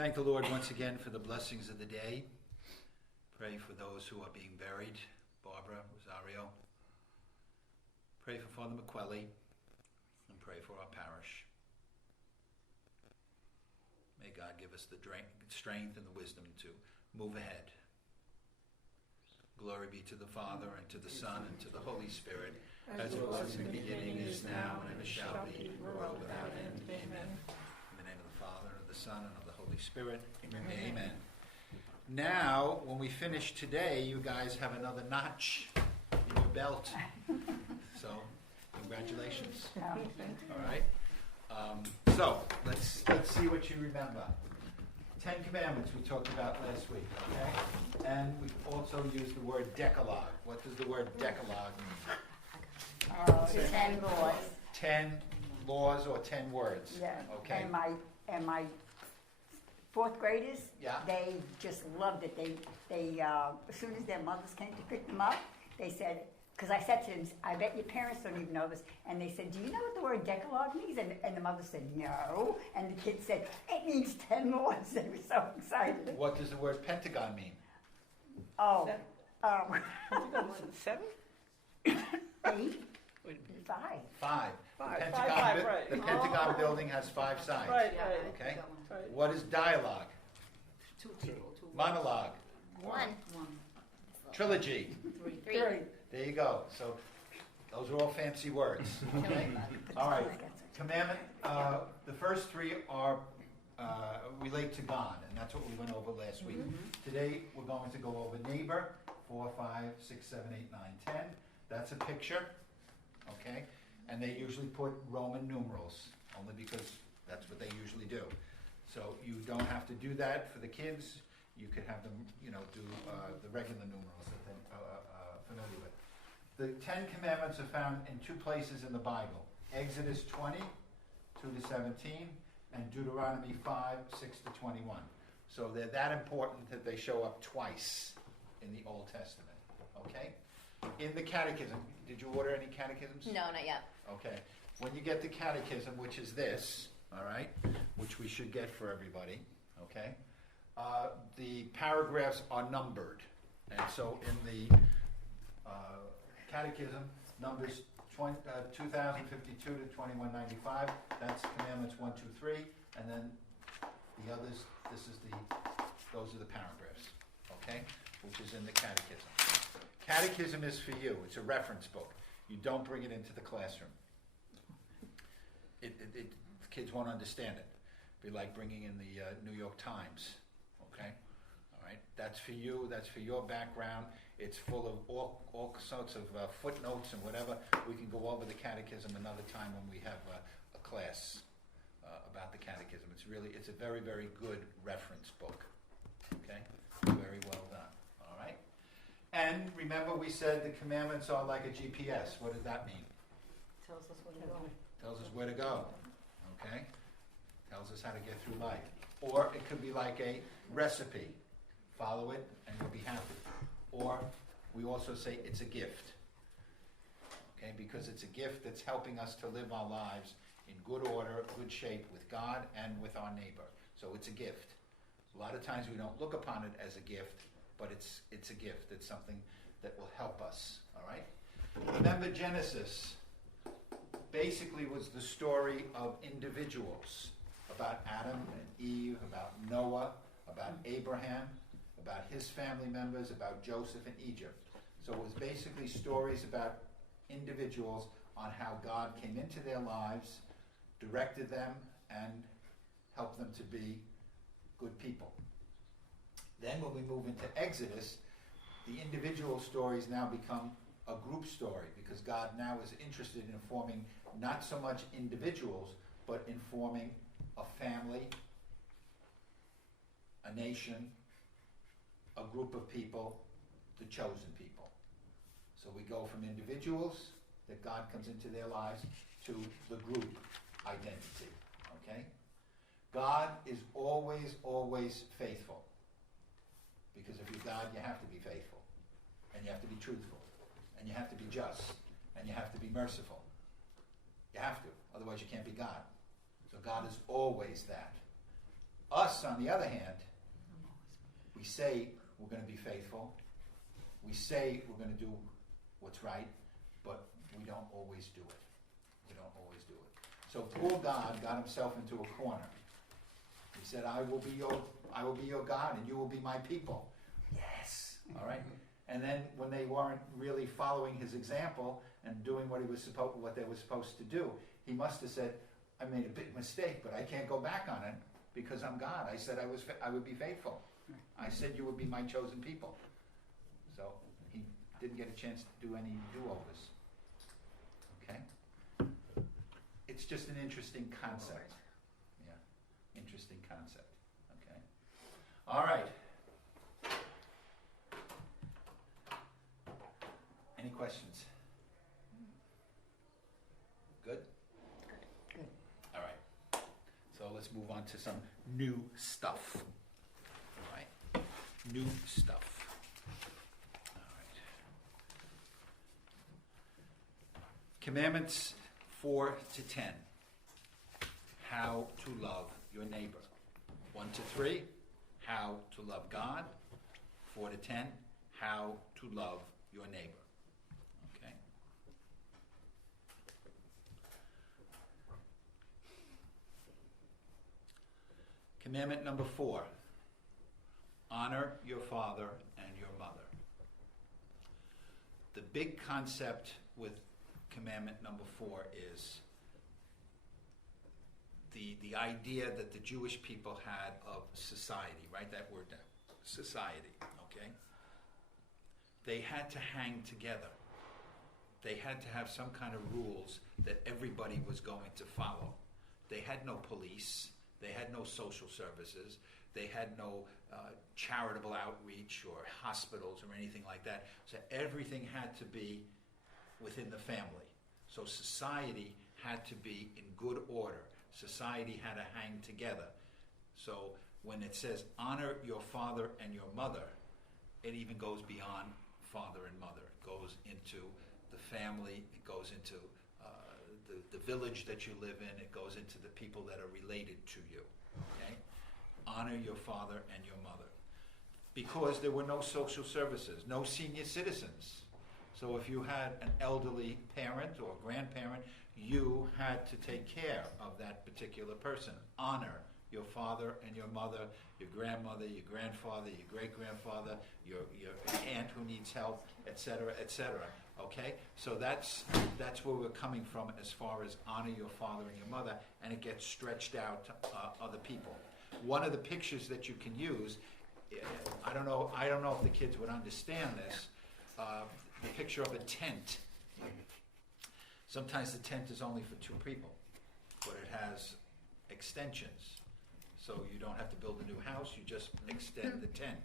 Thank the Lord once again for the blessings of the day. Pray for those who are being buried. Barbara, Rosario. Pray for Father McQuelly. And pray for our parish. May God give us the strength and the wisdom to move ahead. Glory be to the Father, and to the Son, and to the Holy Spirit, as it was in the beginning, is now, and ever shall be, world without end. Amen. In the name of the Father, and of the Son, and of the Holy Spirit. Amen. Amen. Now, when we finish today, you guys have another notch in your belt. So, congratulations. All right. So, let's see what you remember. 10 Commandments we talked about last week, okay? And we also used the word Decalogue. What does the word Decalogue mean? 10 laws. 10 laws or 10 words. Yeah. Okay. And my fourth graders, Yeah. they just loved it. They as soon as their mothers came to pick them up, they said, because I said to them, I bet your parents don't even know this. And they said, do you know what the word Decalogue means? And the mother said, no. And the kid said, it means 10 laws. They were so excited. What does the word Pentagon mean? Oh, 7? 8, 5. 5. Five, right. The Pentagon building has 5 sides. Right, Okay. right. What is dialogue? 2 people. 2 Monologue. 1. Trilogy. 3. There you go. So those are all fancy words. Okay. All right. Commandment. The first 3 are relate to God, and that's what we went over last week. Today we're going to go over neighbor. 4, 5, 6, 7, 8, 9, 10. That's a picture. Okay. And they usually put Roman numerals, only because that's what they usually do. So you don't have to do that for the kids. You could have them, do the regular numerals that they're familiar with. The 10 Commandments are found in 2 places in the Bible. Exodus 20, 2 to 17, and Deuteronomy 5, 6 to 21. So they're that important that they show up twice in the Old Testament. Okay? In the catechism, did you order any catechisms? No, not yet. Okay. When you get the catechism, which is this, all right, which we should get for everybody, okay, the paragraphs are numbered. And so in the catechism, numbers 2052 to 2195, that's Commandments 1, 2, 3, and then the others, those are the paragraphs, okay, which is in the catechism. Catechism is for you. It's a reference book. You don't bring it into the classroom. Kids won't understand it. It'd be like bringing in the New York Times, okay? All right, that's for you. That's for your background. It's full of all sorts of footnotes and whatever. We can go over the catechism another time when we have a class about the catechism. It's a very, very good reference book, okay? Very well done, all right? And remember we said the commandments are like a GPS. What does that mean? Tells us where to go. Tells us where to go, okay? Tells us how to get through life. Or it could be like a recipe. Follow it and you'll be happy. Or we also say it's a gift, okay? Because it's a gift that's helping us to live our lives in good order, good shape with God and with our neighbor. So it's a gift. A lot of times we don't look upon it as a gift, but it's a gift. It's something that will help us, all right? Remember Genesis basically was the story of individuals, about Adam and Eve, about Noah, about Abraham, about his family members, about Joseph in Egypt. So it was basically stories about individuals on how God came into their lives, directed them, and helped them to be good people. Then when we move into Exodus, the individual stories now become a group story because God now is interested in forming not so much individuals, but in forming a family, a nation, a group of people, the chosen people. So we go from individuals, that God comes into their lives, to the group identity, okay? God is always, always faithful. Because if you're God, you have to be faithful. And you have to be truthful. And you have to be just. And you have to be merciful. You have to. Otherwise you can't be God. So God is always that. Us, on the other hand, we say we're going to be faithful. We say we're going to do what's right, but we don't always do it. We don't always do it. So poor God got himself into a corner. He said, I will be your God and you will be my people. Yes. All right. And then when they weren't really following his example and doing what they were supposed to do, he must have said, I made a big mistake, but I can't go back on it because I'm God. I said I would be faithful. I said you would be my chosen people. So he didn't get a chance to do any do-overs. Okay? It's just an interesting concept. Yeah, interesting concept. Okay? All right. Any questions? Good? Good. All right. So let's move on to some new stuff. All right. New stuff. All right. Commandments 4 to 10. How to love your neighbor. 1 to 3. How to love God. 4 to 10. How to love your neighbor. Okay. Commandment number 4. Honor your father and your mother. The big concept with commandment number 4 is the idea that the Jewish people had of society, right? That word, society, okay? They had to hang together. They had to have some kind of rules that everybody was going to follow. They had no police. They had no social services. They had no charitable outreach or hospitals or anything like that. So everything had to be within the family. So society had to be in good order. Society had to hang together. So when it says honor your father and your mother, it even goes beyond father and mother. It goes into the family. It goes into the village that you live in. It goes into the people that are related to you. Okay? Honor your father and your mother. Because there were no social services, no senior citizens. So if you had an elderly parent or grandparent, you had to take care of that particular person. Honor your father and your mother, your grandmother, your grandfather, your great-grandfather, your aunt who needs help, etc., etc. Okay? So that's where we're coming from as far as honor your father and your mother, and it gets stretched out to other people. One of the pictures that you can use, I don't know if the kids would understand this, the picture of a tent. Sometimes the tent is only for 2 people, but it has extensions. So you don't have to build a new house, you just extend the tent.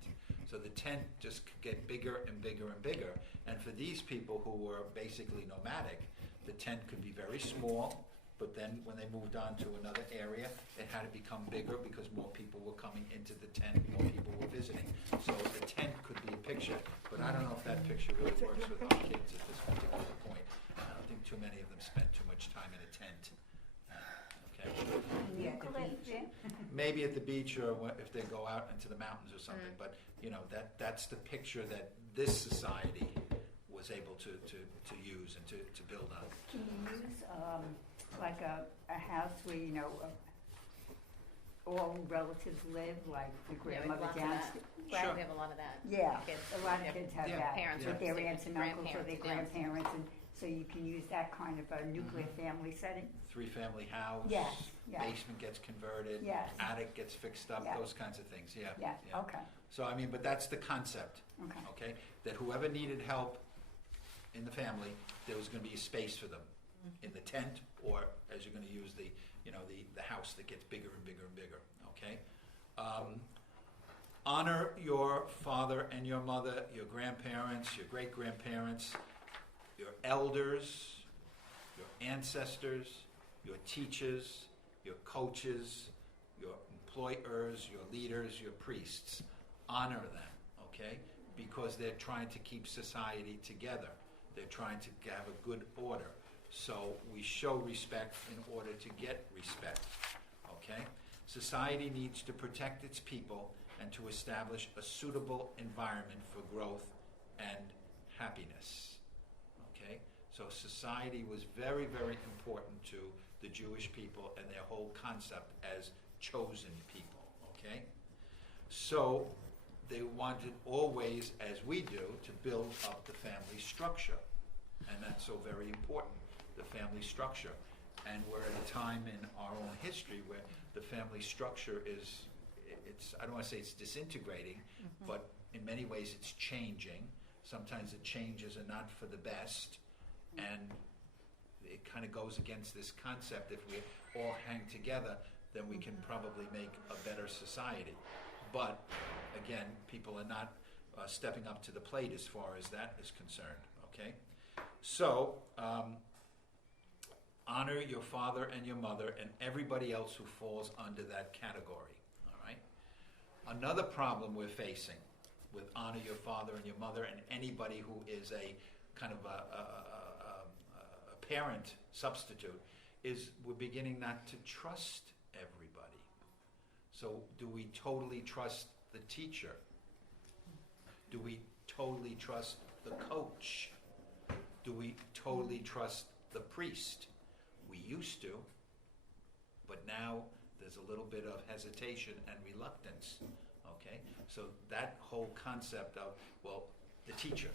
So the tent just could get bigger and bigger and bigger. And for these people who were basically nomadic, the tent could be very small, but then when they moved on to another area, it had to become bigger because more people were coming into the tent, more people were visiting. So the tent could be a picture, but I don't know if that picture really works with our kids at this particular point. I don't think too many of them spent too much time in a tent. Okay. Yeah, the beach. Maybe at the beach or if they go out into the mountains or something, but you know that's the picture that this society was able to use and to build on. Can you use like a house where, you know, all relatives live, like the grandmother downstairs? Right, we have a lot of that. Yeah, Kids. a lot of kids have Yeah. that. Parents With are their sick, aunts and uncles or their grandparents are grandparents, and so you can use that kind of a nuclear family setting. 3-family house. Yes, yes. Basement gets converted. Yes. Attic gets fixed up. Yeah. Those kinds of things. Yeah. Yeah, okay, So I mean, but that's the concept. okay. Okay, that whoever needed help in the family, there was going to be a space for them in the tent, or as you're going to use the house that gets bigger and bigger and bigger. Okay. Honor your father and your mother, your grandparents, your great-grandparents, your elders, your ancestors, your teachers, your coaches, your employers, your leaders, your priests. Honor them, okay? Because they're trying to keep society together. They're trying to have a good order. So we show respect in order to get respect, okay? Society needs to protect its people and to establish a suitable environment for growth and happiness. Okay? So society was very, very important to the Jewish people and their whole concept as chosen people. Okay? So they wanted always, as we do, to build up the family structure. And that's so very important, the family structure. And we're at a time in our own history where the family structure is, I don't want to say it's disintegrating, but in many ways it's changing. Sometimes the changes are not for the best, and it kind of goes against this concept. If we all hang together, then we can probably make a better society. But again, people are not stepping up to the plate as far as that is concerned. Okay? So, honor your father and your mother and everybody else who falls under that category. All right? Another problem we're facing with honor your father and your mother and anybody who is a kind of a parent substitute is we're beginning not to trust everybody. So do we totally trust the teacher? Do we totally trust the coach? Do we totally trust the priest? We used to, but now there's a little bit of hesitation and reluctance, okay? So that whole concept of, well, the teacher,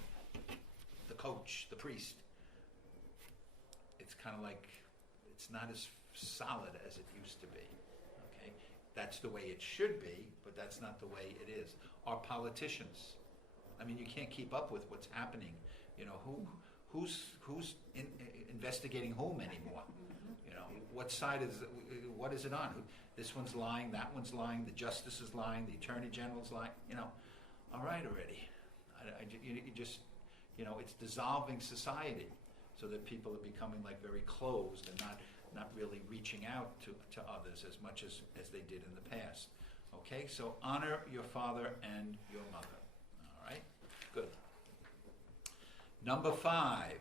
the coach, the priest, it's kind of like, it's not as solid as it used to be, okay? That's the way it should be, but that's not the way it is. Our politicians, I mean, you can't keep up with what's happening. You know, who's investigating whom anymore? You know, what side is what is it on? This one's lying, that one's lying, the justice is lying, the attorney general's lying. You know, all right already. You just, you know, it's dissolving society, so that people are becoming like very closed and not really reaching out to others as much as they did in the past. Okay, so honor your father and your mother. All right, good. Number 5,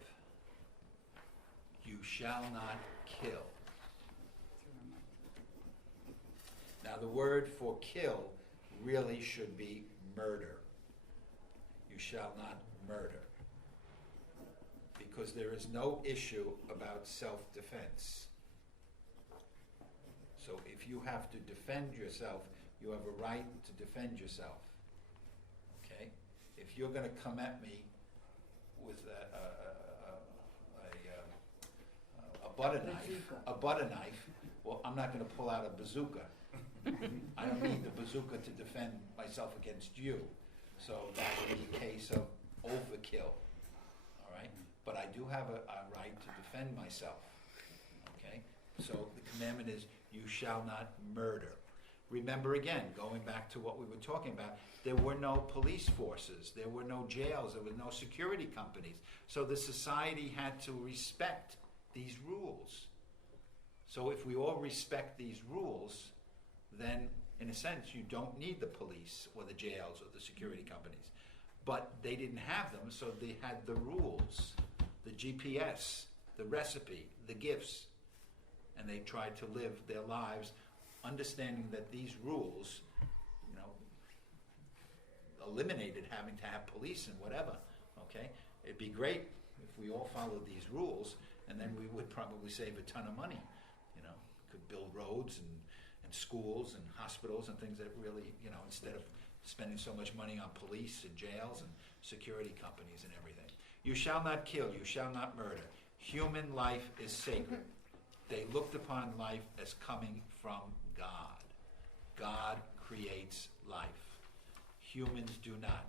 you shall not kill. Now the word for kill really should be murder. You shall not murder. Because there is no issue about self-defense. So if you have to defend yourself, you have a right to defend yourself. Okay? If you're going to come at me with a butter knife, well, I'm not going to pull out a bazooka. I don't need the bazooka to defend myself against you. So that would be a case of overkill. All right? But I do have a right to defend myself. Okay? So the commandment is, you shall not murder. Remember again, going back to what we were talking about, there were no police forces, there were no jails, there were no security companies. So the society had to respect these rules. So if we all respect these rules, then in a sense you don't need the police or the jails or the security companies. But they didn't have them, so they had the rules, the GPS, the recipe, the gifts, and they tried to live their lives understanding that these rules, you know, eliminated having to have police and whatever, okay? It'd be great if we all followed these rules, and then we would probably save a ton of money, you know? Could build roads and schools and hospitals and things that really, you know, instead of spending so much money on police and jails and security companies and everything. You shall not kill, you shall not murder. Human life is sacred. They looked upon life as coming from God. God creates life. Humans do not.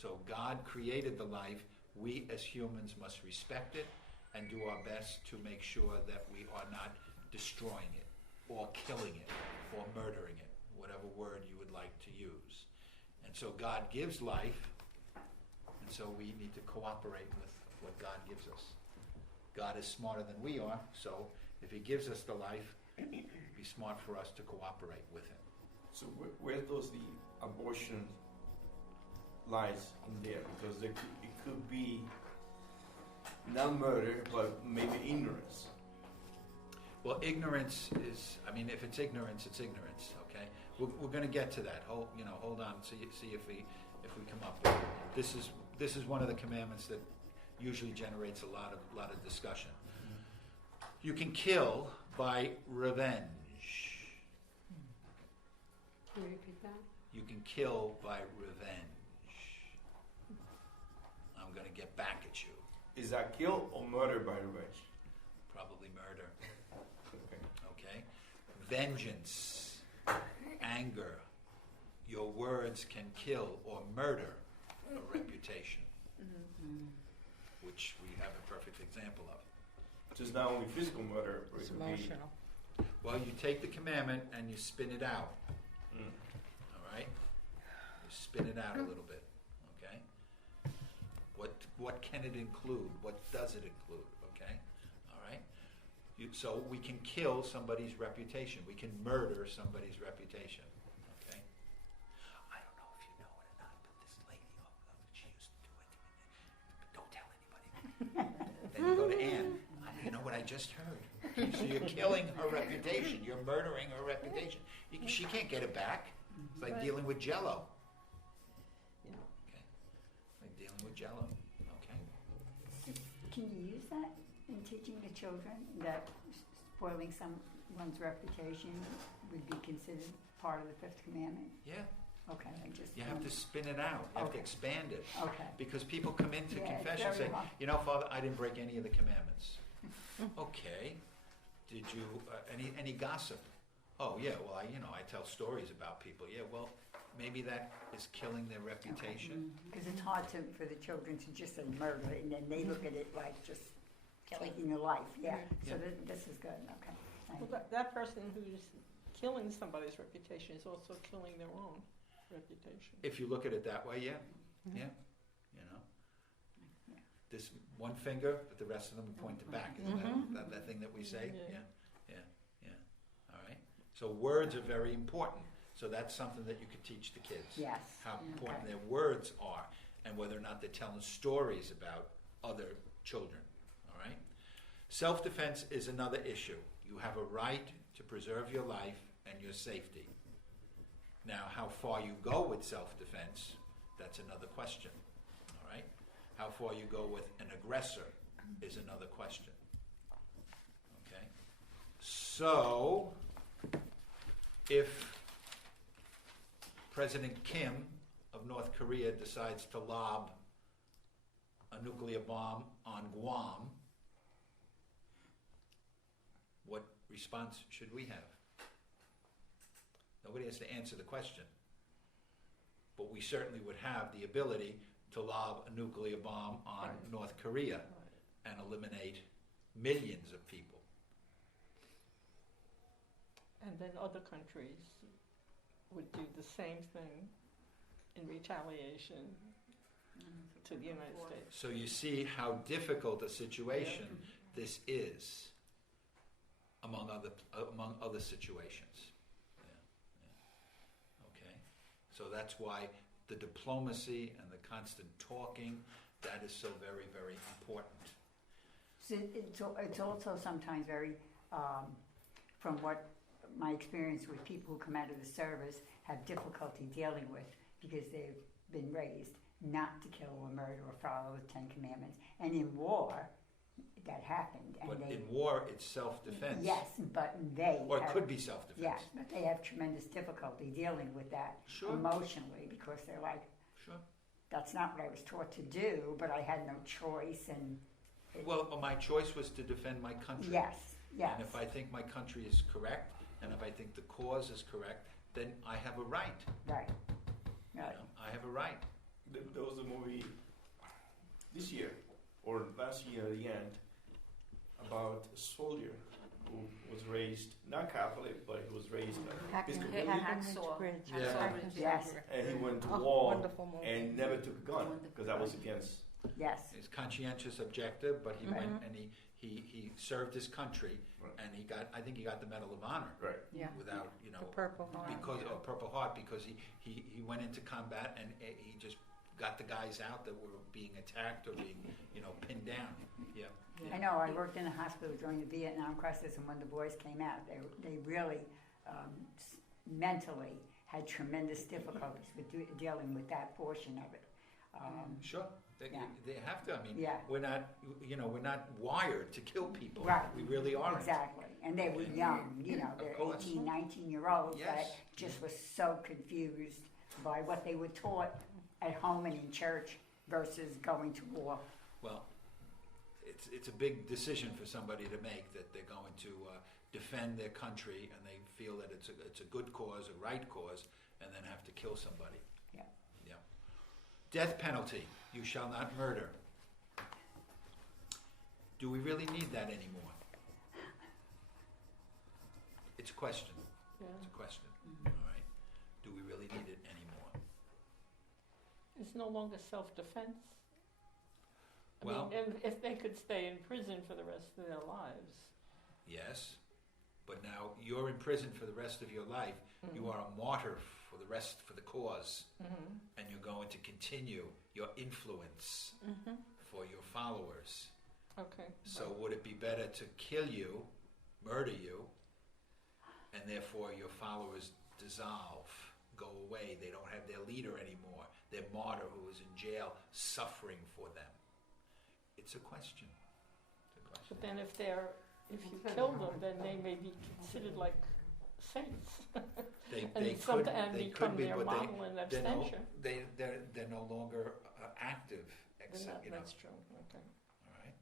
So God created the life. We as humans must respect it and do our best to make sure that we are not destroying it or killing it or murdering it, whatever word you would like to use. And so God gives life, and so we need to cooperate with what God gives us. God is smarter than we are, so if he gives us the life, it'd be smart for us to cooperate with him. So where does the abortion lies in there? Because it could be not murder, but maybe ignorance. Well, ignorance is, I mean, if it's ignorance, it's ignorance, okay? We're gonna get to that, hold on, see if we come up with it. This is one of the commandments that usually generates a lot of discussion. You can kill by revenge. Can you repeat that? You can kill by revenge. I'm gonna get back at you. Is that kill or murder by revenge? Probably murder, Okay. okay? Vengeance, anger. Your words can kill or murder a reputation, which we have a perfect example of. So it's not only physical murder, but It's it could be. emotional. Well, you take the commandment and you spin it out, Mm. all right? You spin it out a little bit, okay? What can it include? What does it include, okay? All right? So we can kill somebody's reputation. We can murder somebody's reputation, okay? I don't know if you know it or not, but this lady, she used to do it. Don't tell anybody. Then you go to Anne. You know what I just heard? So you're killing her reputation. You're murdering her reputation. She can't get it back. It's like dealing with Jell-O. Yeah. Okay. Like dealing with Jell-O. Okay. Can you use that in teaching the children that spoiling someone's reputation would be considered part of the fifth commandment? Yeah. Okay, I just. You have to spin it out. You have to Okay. expand it. Okay. Because people come into Yeah, it's confession and very say, hard. you know, Father, I didn't break any of the commandments. Okay. Did you, any gossip? Oh, yeah, well, I tell stories about people. Yeah, well, maybe that is killing their reputation. Because it's hard for the children to just say murder, and then they look at it like just taking a life, yeah. So Yeah. this is good, okay. Thank Well, you. that person who's killing somebody's reputation is also killing their own reputation. If you look at it that way, yeah. Yeah. You know? Yeah. This one finger, but the rest of them point to back. Isn't that thing that we say? Yeah. Yeah. All right. So words are very important. So that's something that you could teach the kids. Yes. How important Okay. their words are and whether or not they're telling stories about other children. All right. Self-defense is another issue. You have a right to preserve your life and your safety. Now, how far you go with self-defense, that's another question. All right? How far you go with an aggressor is another question. Okay? So, if President Kim of North Korea decides to lob a nuclear bomb on Guam, what response should we have? Nobody has to answer the question. But we certainly would have the ability to lob a nuclear bomb on Right. North Korea and eliminate millions of people. And then other countries would do the same thing in retaliation to the United States. So you see how difficult a situation this is among other situations. Okay, so that's why the diplomacy and the constant talking, that is so very, very important. So it's also sometimes very, from what my experience with people who come out of the service have difficulty dealing with because they've been raised not to kill or murder or follow the Ten Commandments. And in war, that happened. And But they, in war, it's self-defense. yes, but they Or it have, could be self-defense. yes, but they have tremendous difficulty dealing with that Sure. emotionally because they're like, Sure. that's not what I was taught to do, but I had no choice. And Well, my choice was to defend my country. yes, yes, And if I think my country is correct, and if I think the cause is correct, then I have a right. right, You right. know? I have a right. There was a movie this year or last year at the end about a soldier who was raised not Catholic, but he was raised Episcopalian, Hacksaw. Yeah. Yes. and he went to Oh, war wonderful movie. and never took a gun because that was against. Yes, His conscientious objective, but he Mhm. went and he served his country, Right. and I think he got the Medal of Honor Right. Yeah. without, The Purple Heart. because of Purple Heart, because he went into combat and he just got the guys out that were being attacked or being, pinned down. Yeah. I know, I worked in a hospital during the Vietnam crisis, and when the boys came out, they really mentally had tremendous difficulties with dealing with that portion of it. Sure. They have to. I mean, Yeah. we're not wired to kill people. Right. We really aren't. Exactly. And they were young, they're course. 18, 19-year-olds that Yes. just were so confused by what they were taught at home and in church versus going to war. Well, it's a big decision for somebody to make, that they're going to defend their country and they feel that it's a good cause, a right cause, and then have to kill somebody. Yeah. Yeah. Death penalty. You shall not murder. Do we really need that anymore? It's a question. Yeah. It's a question. All right. Do we really need it anymore? It's no longer self-defense. Well- I mean, if they could stay in prison for the rest of their lives. Yes. But now you're in prison for the rest of your life. Mm-hmm. You are a martyr for the cause. Mm-hmm. And you're going to continue your influence Mm-hmm. for your followers. Okay. So would it be better to kill you, murder you, and therefore your followers dissolve, go away, they don't have their leader anymore, their martyr who is in jail suffering for them? It's a question. But then if you kill them, then they may be considered like saints. They become could be, their but model and abstention. they're no longer active. Except, That's true. Okay. All right.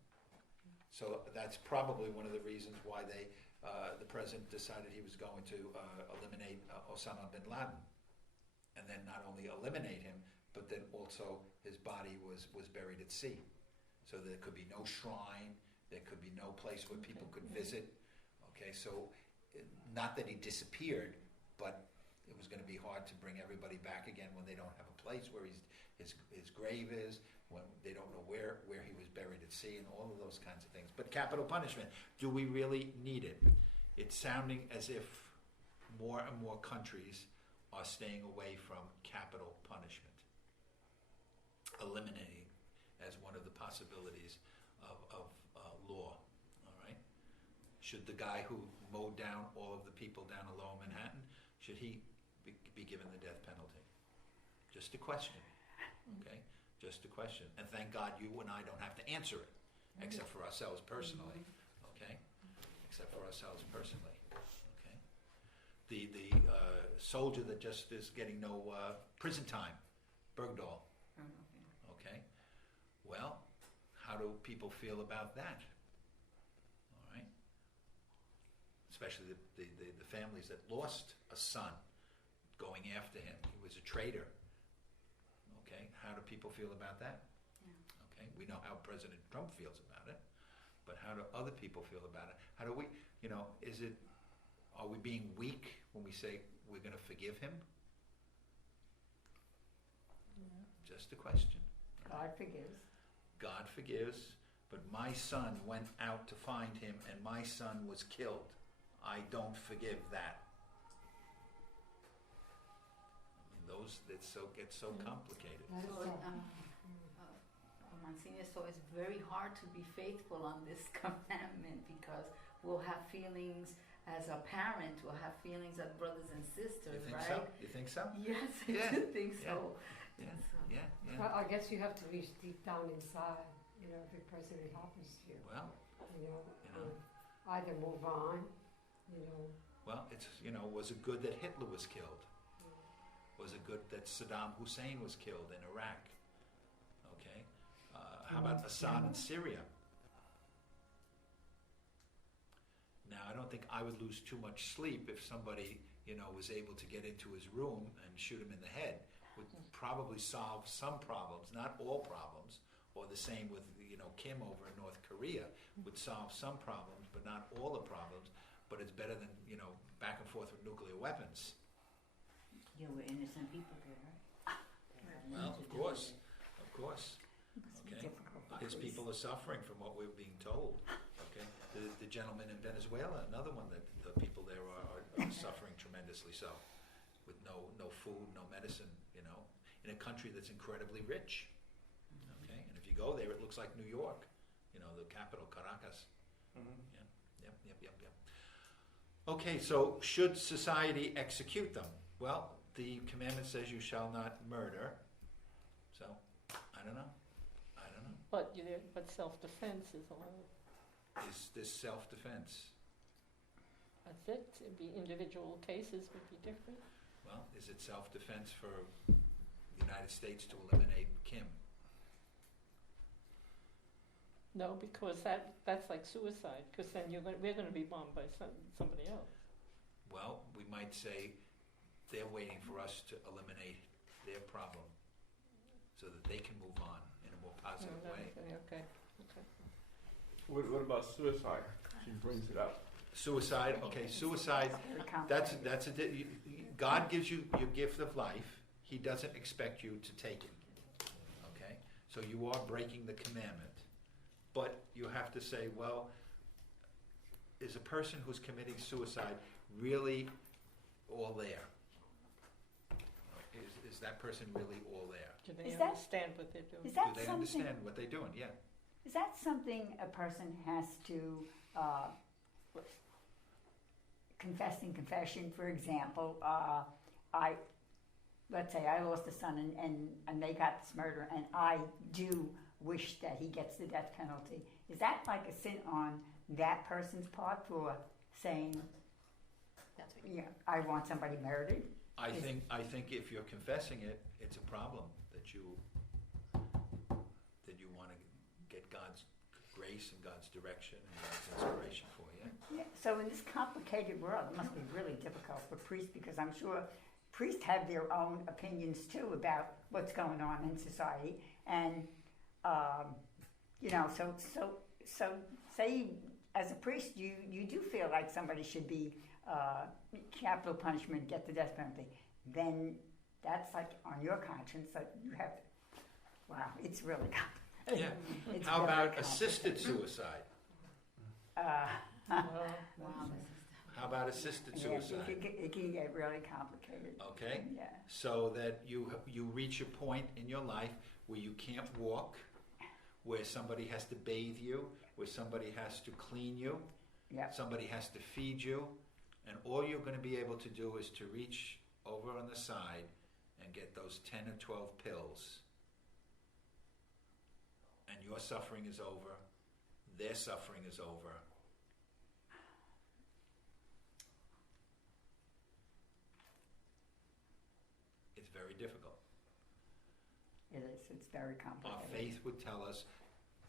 So that's probably one of the reasons why the president decided he was going to eliminate Osama bin Laden, and then not only eliminate him, but then also his body was buried at sea. So there could be no shrine, there could be no place where people could visit. Okay, so not that he disappeared, but it was going to be hard to bring everybody back again when they don't have a place where his grave is, when they don't know where he was buried at sea, and all of those kinds of things. But capital punishment, do we really need it? It's sounding as if more and more countries are staying away from capital punishment, eliminating as one of the possibilities of law. All right. Should the guy who mowed down all of the people down in Lower Manhattan, should he be given the death penalty? Just a question. Okay. Just a question. And thank God you and I don't have to answer it, except for ourselves personally. Okay. Except for ourselves personally. Okay. The soldier that just is getting no prison time, Bergdahl. Okay. Well, how do people feel about that? All right. Especially the families that lost a son going after him. He was a traitor. Okay. How do people feel about that? Okay. We know how President Trump feels about it, but how do other people feel about it? How do we, are we being weak when we say we're going to forgive him? Just a question. God forgives. God forgives, but my son went out to find him and my son was killed. I don't forgive that. I mean, it gets so complicated. So, Monsignor, so it's very hard to be faithful on this commandment because we'll have feelings as a parent, we'll have feelings as brothers and sisters, You think right? so? You think so? Yes, I Yeah. do think so. Yeah. And so- Yeah. Well, I guess you have to reach deep down inside, every person it happens to, Well, either move on, it's, was it good that Hitler was killed? Was it good that Saddam Hussein was killed in Iraq? Okay. How about Assad in Syria? Now, I don't think I would lose too much sleep if somebody, was able to get into his room and shoot him in the head. Would probably solve some problems, not all problems, or the same with, Kim over in North Korea, would solve some problems, but not all the problems, but it's better than, back and forth with nuclear weapons. Yeah, we're innocent people there, right? Well, of course, It's okay. difficult for His police. people are suffering from what we're being told, okay? The gentleman in Venezuela, another one that the people there are suffering tremendously so, with no food, no medicine, in a country that's incredibly rich. Okay, and if you go there, it looks like New York, the capital, Caracas. Yep. Okay, so should society execute them? Well, the commandment says you shall not murder. So, I don't know. But self-defense is allowed. Is this self-defense? That's it. It'd be individual cases would be different. Well, is it self-defense for the United States to eliminate Kim? No, because that's like suicide. Because then we're going to be bombed by somebody else. Well, we might say they're waiting for us to eliminate their problem so that they can move on in a more positive way. Okay. What about suicide? She brings it up. Suicide, okay, suicide, God gives you your gift of life. He doesn't expect you to take it, okay? So you are breaking the commandment. But you have to say, well, is a person who's committing suicide really all there? Is that person really all there? Do they Is that- understand what they're doing? Is that Do they something? understand what they're doing? Yeah. Is that something a person has to confess in confession? For example, let's say I lost a son and they got this murder, and I do wish that he gets the death penalty. Is that like a sin on that person's part for saying, That's what I want somebody murdered? I think if you're confessing it, it's a problem that you want to get God's grace and God's direction and God's inspiration for you. Yeah. So in this complicated world, it must be really difficult for priests, because I'm sure priests have their own opinions too about what's going on in society, and so say as a priest you do feel like somebody should be capital punishment, get the death penalty, then that's like on your conscience that you have. Wow, it's really complicated. Yeah. It's How very about complicated. assisted suicide? wow, How about assisted suicide? It can get really complicated. Okay? Yeah. So that you reach a point in your life where you can't walk, where somebody has to bathe you, where somebody has to clean you, Yeah. somebody has to feed you, and all you're going to be able to do is to reach over on the side and get those 10 or 12 pills, and your suffering is over, their suffering is over. It's very difficult. It is. It's very complicated. Our faith would tell us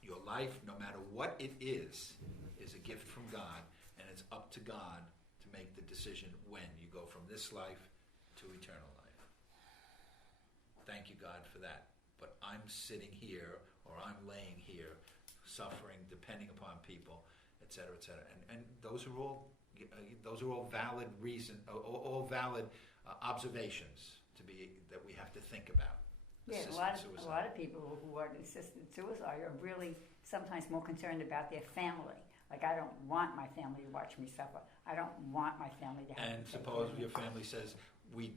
your life, no matter what it is a gift from God, and it's up to God to make the decision when you go from this life to eternal life. Thank you, God, for that. But I'm sitting here, or I'm laying here, suffering, depending upon people, etc., etc. And those are all valid valid observations that we have to think about. Yeah, Assisted a lot of people who are assisted suicide are really sometimes more concerned about their family. Like, I don't want my family to watch me suffer. I don't want my family to have And to take suppose care of your me. family says, we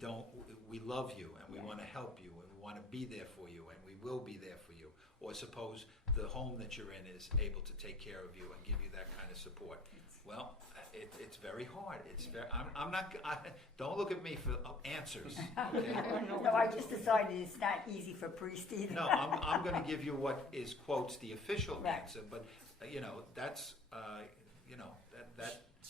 love you, and we want to help you, and we want to be there for you, and we will be there for you. Or suppose the home that you're in is able to take care of you and give you that kind of support. Well, it's very hard. I'm not. Don't look at me for answers. Okay? No, I just decided it's not easy for priests either. No, I'm going to give you what is quotes the official Right. answer, but that's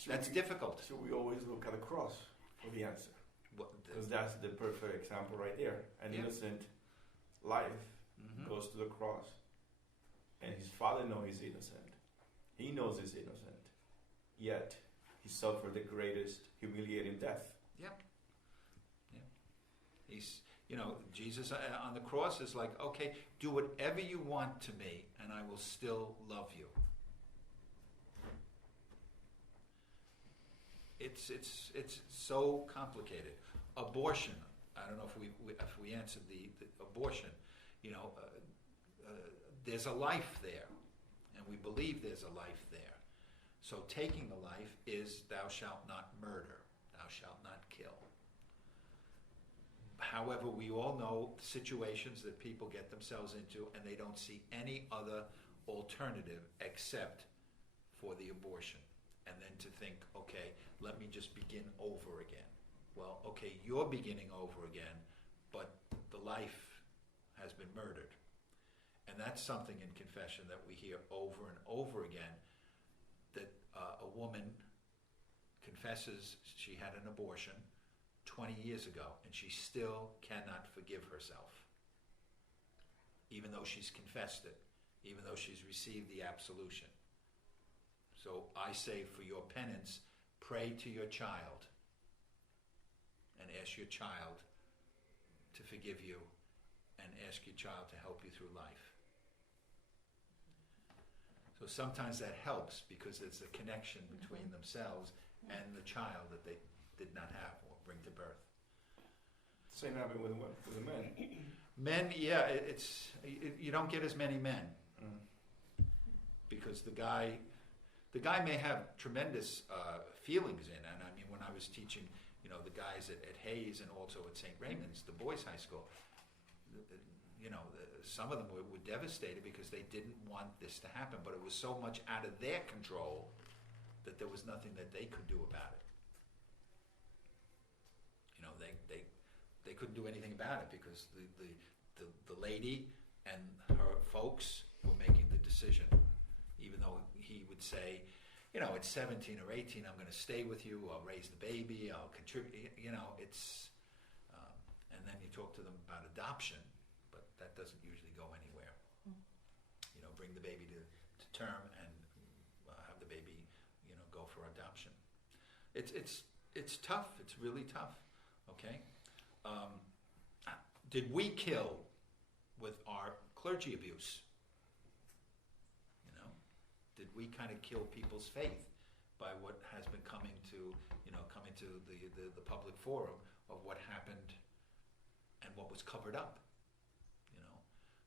that's difficult. So we always look at the cross for the answer, because that's the perfect example right there. An Yeah. innocent life Mhm. goes to the cross, and his father knows he's innocent. He knows he's innocent, yet he suffered the greatest humiliating death. He's, Jesus on the cross is like, okay, do whatever you want to me, and I will still love you. It's so complicated. Abortion. I don't know if we answered the abortion. There's a life there, and we believe there's a life there. So taking the life is thou shalt not murder, thou shalt not kill. However, we all know situations that people get themselves into and they don't see any other alternative except for the abortion. And then to think, okay, let me just begin over again. Well, okay, you're beginning over again, but the life has been murdered. And that's something in confession that we hear over and over again, that a woman confesses she had an abortion 20 years ago, and she still cannot forgive herself, even though she's confessed it, even though she's received the absolution. So I say, for your penance, pray to your child and ask your child to forgive you and ask your child to help you through life. So sometimes that helps because it's a connection between themselves and the child that they did not have or bring to birth. Same happened with the men. Men, yeah, you don't get as many men because the guy may have tremendous feelings in, and I mean, when I was teaching, the guys at Hayes and also at St. Raymond's, the boys' high school, some of them were devastated because they didn't want this to happen, but it was so much out of their control that there was nothing that they could do about it. They couldn't do anything about it because the lady and her folks were making the decision, even though he would say, at 17 or 18, I'm going to stay with you, I'll raise the baby, I'll contribute, it's, and then you talk to them about adoption, but that doesn't usually go anywhere. Bring the baby to term and have the baby, go for adoption. It's tough, it's really tough, okay? Did we kill with our clergy abuse? Did we kind of kill people's faith by what has been coming to the public forum of what happened and what was covered up?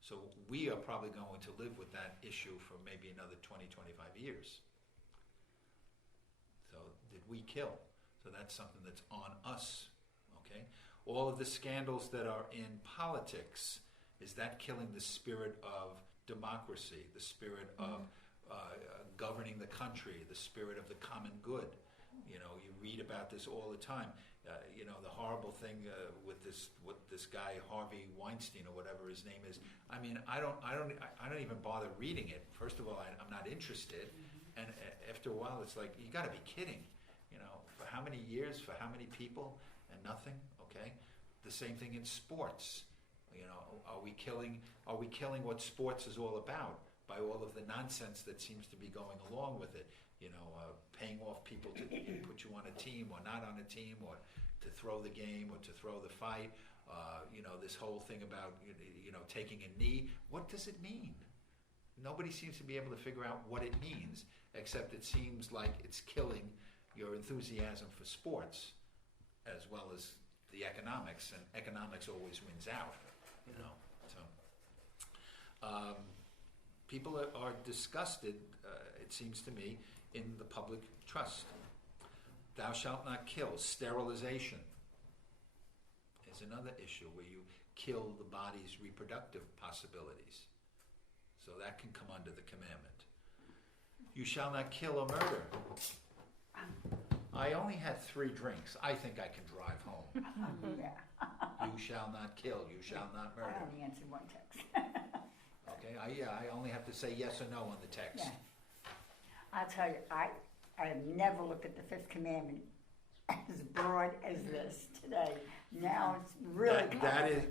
So we are probably going to live with that issue for maybe another 20, 25 years. So did we kill? So that's something that's on us, okay? All of the scandals that are in politics, is that killing the spirit of democracy, the spirit of governing the country, the spirit of the common good? You read about this all the time. The horrible thing with this guy Harvey Weinstein or whatever his name is. I mean, I don't even bother reading it. First of all, I'm not interested, and after a while, it's like, you got to be kidding. For how many years, for how many people, and nothing. Okay, the same thing in sports. Are we killing what sports is all about by all of the nonsense that seems to be going along with it? Paying off people to put you on a team or not on a team, or to throw the game or to throw the fight. This whole thing about taking a knee. What does it mean? Nobody seems to be able to figure out what it means, except it seems like it's killing your enthusiasm for sports as well as the economics, and economics always wins out. So people are disgusted, it seems to me, in the public trust. Thou shalt not kill. Sterilization is another issue where you kill the body's reproductive possibilities. So that can come under the commandment. You shall not kill or murder. I only had 3 drinks. I think I can drive home. Yeah. You shall not kill. You shall not murder. I only answered one text. Okay, I only have to say yes or no on the text. Yeah. I'll tell you, I have never looked at the 5th commandment as broad as this today. Now it's really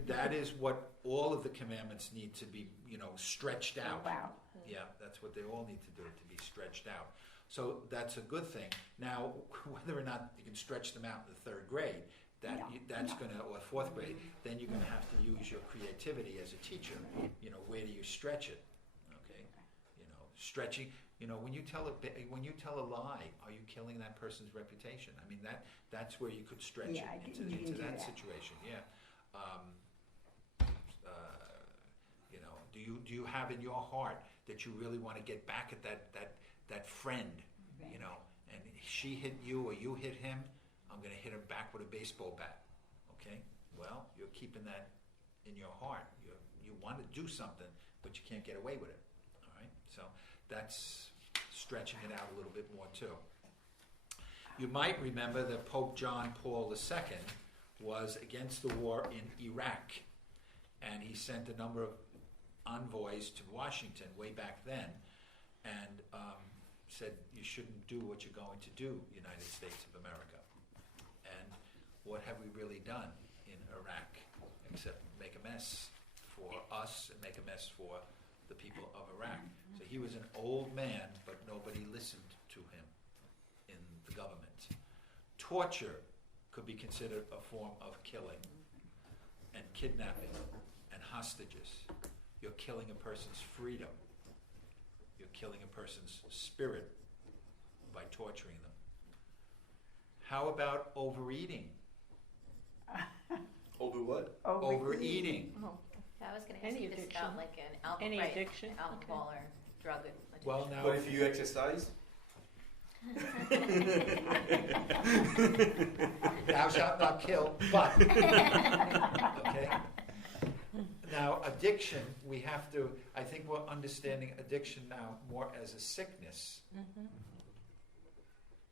that is what all of the commandments need to be, stretched out. Wow. Yeah, that's what they all need to do, to be stretched out. So that's a good thing. Now, whether or not you can stretch them out in the 3rd grade, that's going to, or 4th grade, then you're going to have to use your creativity as a teacher. Where do you stretch it? Okay, stretching. When you tell a lie, are you killing that person's reputation? I mean, that's where you could stretch it into that situation. Yeah. Do you have in your heart that you really want to get back at that friend? Right. And she hit you or you hit him, I'm going to hit him back with a baseball bat. Okay. well, you're keeping that in your heart. You want to do something, but you can't get away with it. All right? So that's stretching it out a little bit more too. You might remember that Pope John Paul II was against the war in Iraq, and he sent a number of envoys to Washington way back then, and said you shouldn't do what you're going to do, United States of America. And what have we really done in Iraq except make a mess for us and make a mess for the people of Iraq? So he was an old man, but nobody listened to him in the government. Torture could be considered a form of killing, and kidnapping and hostages. You're killing a person's freedom. You're killing a person's spirit by torturing them. How about overeating? Over what? Overeating. Oh, I was going to ask Any you this addiction. about like an alcohol, Any right, addiction? alcohol or drug addiction. Well, now, But if you exercise, thou shalt not kill, but. Okay? Now, addiction, we have to, I think we're understanding addiction now more as a sickness.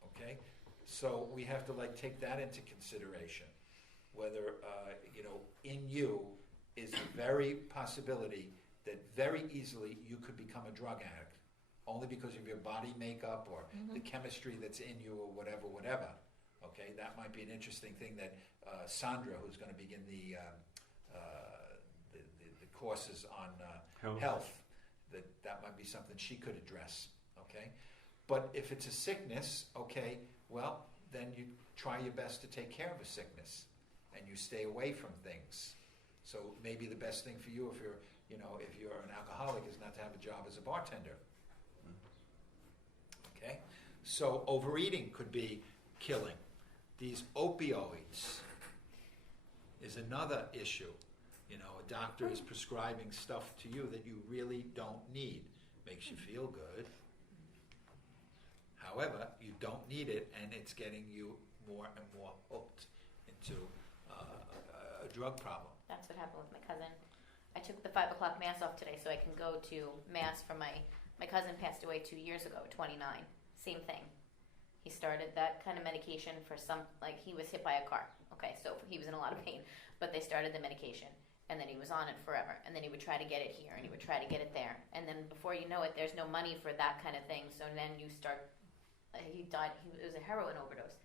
Okay? So we have to take that into consideration. Whether, in you is a very possibility that very easily you could become a drug addict, only because of your body makeup or the chemistry that's in you or whatever. Okay, that might be an interesting thing that Sandra, who's going to begin the courses on health, that might be something she could address. Okay, but if it's a sickness, okay, well then you try your best to take care of a sickness, and you stay away from things. So maybe the best thing for you, if you're an alcoholic, is not to have a job as a bartender. Okay, so overeating could be killing. These opioids is another issue. A doctor is prescribing stuff to you that you really don't need. Makes you feel good. However, you don't need it, and it's getting you more and more hooked into a drug problem. That's what happened with my cousin. I took the 5 o'clock mass off today so I can go to mass for my cousin passed away 2 years ago, 29. Same thing. He started that kind of medication for he was hit by a car. Okay, so he was in a lot of pain, but they started the medication, and then he was on it forever, and then he would try to get it here, and he would try to get it there, and then before you know it, there's no money for that kind of thing, so then you start, he died, it was a heroin overdose,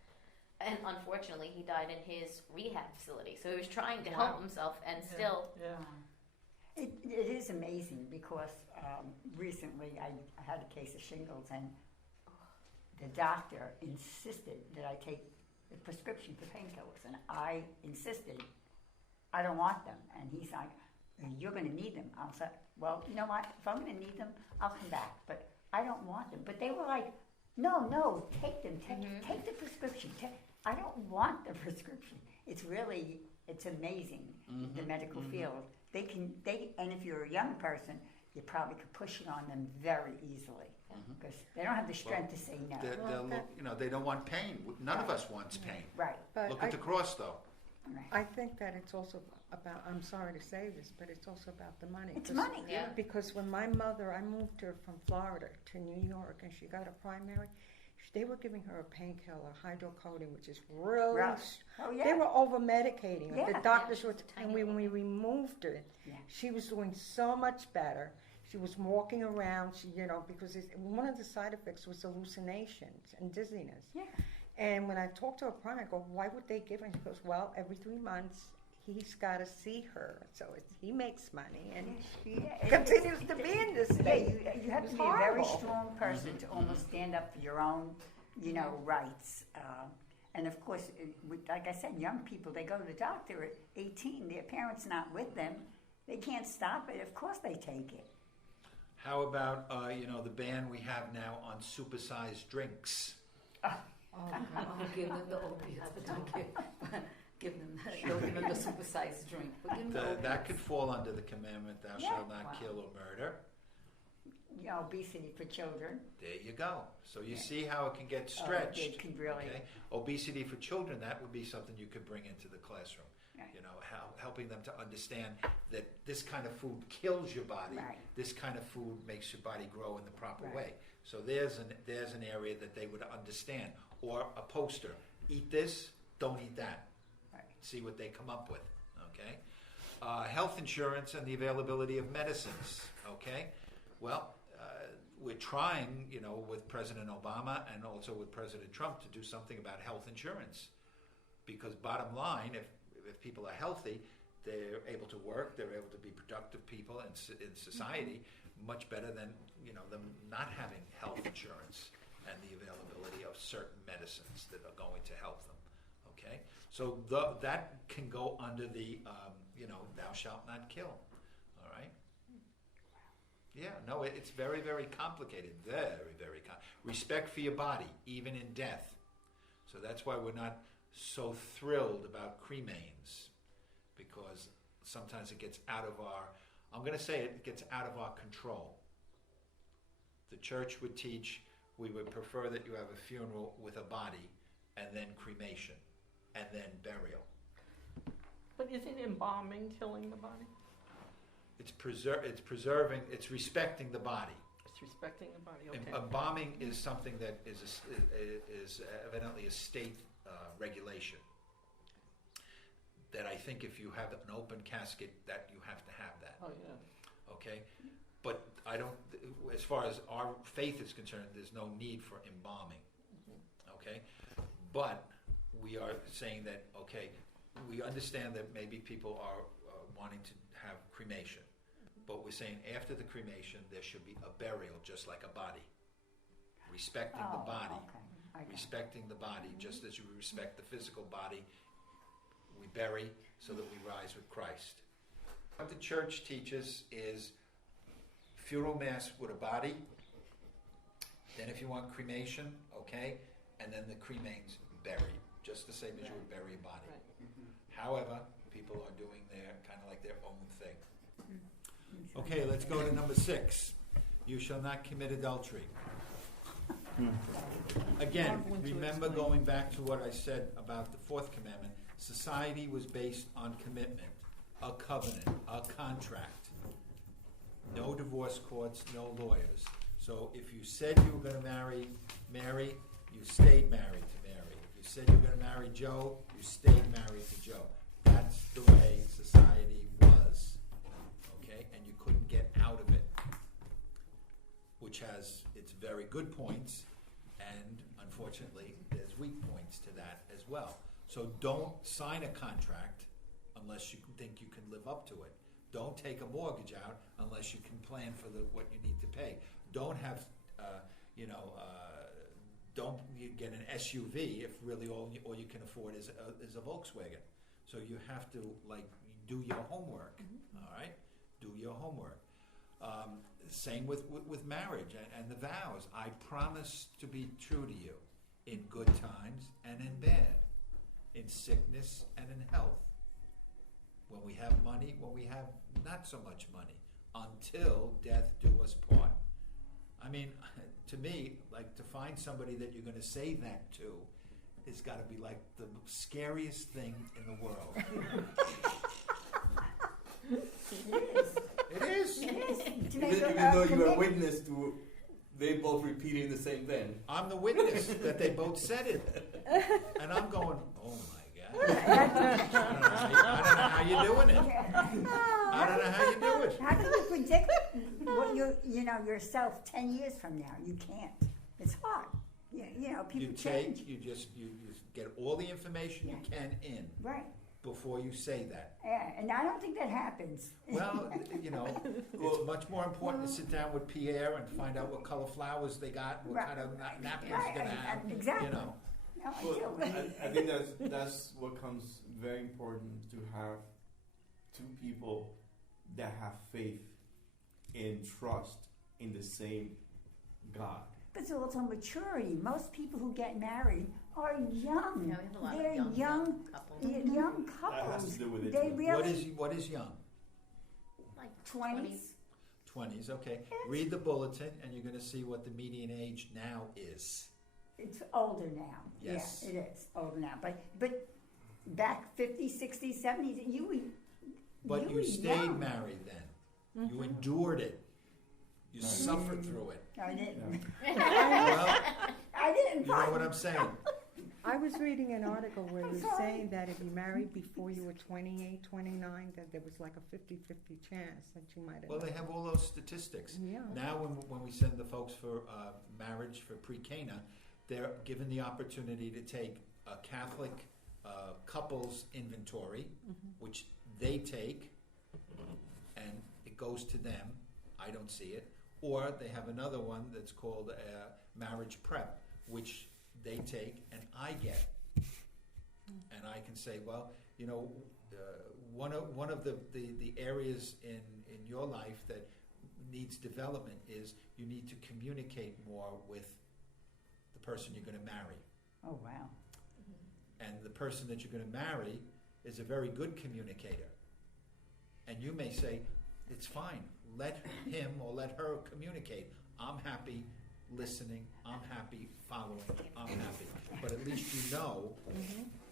and unfortunately, he died in his rehab facility, so he was trying to help himself, and still, It is amazing because recently I had a case of shingles, and the doctor insisted that I take the prescription for painkillers, and I insisted I don't want them. And he's like, you're going to need them. I was like, well, you know what? If I'm going to need them, I'll come back, but I don't want them. But they were like, no, take them. Take the prescription. I don't want the prescription. It's amazing, the medical field. And if you're a young person, you probably could push it on them very easily because they don't have the strength to say no. They don't want pain. None of us wants pain. Right. But Look at the cross, though. Right. I think that it's also about, I'm sorry to say this, but it's also about the money. It's money. yeah. Because when my mother, I moved her from Florida to New York, and she got a primary, they were giving her a painkiller, hydrocodone, which is really, Oh, yeah. they were over-medicating her. Yeah. The doctors were, Tiny and when we removed her, she was doing so much better. She was walking around, because one of the side effects was hallucinations and dizziness. Yeah. And when I talked to her primary, I go, why would they give her? And she goes, well, every 3 months, he's got to see her. So he makes money, and she continues to be in this state. You have to It's be a very horrible. strong person to almost stand up for your own, rights. And of course, like I said, young people, they go to the doctor at 18. Their parents not with them. They can't stop it. Of course they take it. How about, the ban we have now on supersized drinks? Give them the opiates, but don't give them the supersized drink. But give them the That opiates. could fall under the commandment, thou shalt not kill or murder. Obesity for children. There you go. So you see how it can get Oh, stretched. it can really. Okay? Obesity for children, that would be something you could bring into the classroom. Right. You know, helping them to understand that this kind of food kills your body. Right. This kind of food makes your body grow in the proper Right. way. So there's an area that they would understand. Or a poster: eat this, don't eat that. Right. See what they come up with. Okay. Health insurance and the availability of medicines. Okay. Well, we're trying, you know, with President Obama and also with President Trump to do something about health insurance. Because bottom line, if people are healthy, they're able to work, they're able to be productive people in society, much better than, you know, them not having health insurance and the availability of certain medicines that are going to help them. Okay? So that can go under the, you know, thou shalt not kill. All right? Yeah, no, it's very, very complicated. Very, very respect for your body, even in death. So that's why we're not so thrilled about cremains, because sometimes it gets out of our, I'm going to say it gets out of our control. The church would teach we would prefer that you have a funeral with a body and then cremation and then burial. But isn't embalming killing the body? It's preserving, it's respecting the body. It's respecting the body, okay. Embalming is something that is evidently a state regulation. That I think if you have an open casket, that you have to have that. Oh, yeah. Okay? But I don't, as far as our faith is concerned, there's no need for embalming. Okay? But we are saying that, okay, we understand that maybe people are wanting to have cremation. But we're saying after the cremation, there should be a burial, just like a body. Respecting the body. Okay. Respecting the body, just as you respect the physical body, we bury so that we rise with Christ. What the church teaches is funeral mass with a body, then if you want cremation, okay, and then the cremains buried, just the same as you would bury a body. Right. However, people are doing their kind of like their own thing. Okay, let's go to number 6. You shall not commit adultery. Again, remember going back to what I said about the 4th commandment. Society was based on commitment, a covenant, a contract. No divorce courts, no lawyers. So if you said you were going to marry Mary, you stayed married to Mary. If you said you were going to marry Joe, you stayed married to Joe. That's the way society was. Okay? And you couldn't get out of it. Which has its very good points, and unfortunately, there's weak points to that as well. So don't sign a contract unless you think you can live up to it. Don't take a mortgage out unless you can plan for what you need to pay. Don't have, don't get an SUV if really all you can afford is a Volkswagen. So you have to do your homework. All right, do your homework. Same with marriage and the vows. I promise to be true to you in good times and in bad, in sickness and in health, when we have money, when we have not so much money, until death do us part. I mean, to me, to find somebody that you're going to say that to has got to be like the scariest thing in the world. It is. Even though you were witness to they both repeating the same thing. I'm the witness that they both said it. And I'm going, oh my God. I don't know how you're doing it. I don't know how you do it. How can you predict what yourself 10 years from now? You can't. It's hard. People change. You get all the information you can in. Right. Before you say that. Yeah, and I don't think that happens. Well, it's much more important to sit down with Pierre and find out what color flowers they got, what kind of napkins they're going to have. Exactly. No, I think that's what comes very important, to have two people that have faith and trust in the same God. But it's also maturity. Most people who get married are young. Yeah, we have a lot They're of young couples. Young couples. That has to do with it. They too. really what is young? Like 20s. 20s, okay. Read the bulletin and you're going to see what the median age now is. It's older now. Yes. Yeah, it is older now. But back 50s, 60s, 70s, But you were stayed young. married then. You endured it. You suffered through it. I didn't. Well, I didn't. you know what I'm saying? I was reading an article where it was sorry. saying that if you married before you were 28, 29, that there was like a 50-50 chance that you might have. Well, they have all those statistics. Yeah. Now, when we send the folks for marriage for pre-Cana, they're given the opportunity to take a Catholic couples inventory, which they take, and it goes to them. I don't see it. Or they have another one that's called marriage prep, which they take and I get. And I can say, well, you know, one of the areas in your life that needs development is you need to communicate more with the person you're going to marry. Oh, wow. And the person that you're going to marry is a very good communicator. And you may say, it's fine, let him or let her communicate. I'm happy listening, I'm happy following, I'm happy. But at least you know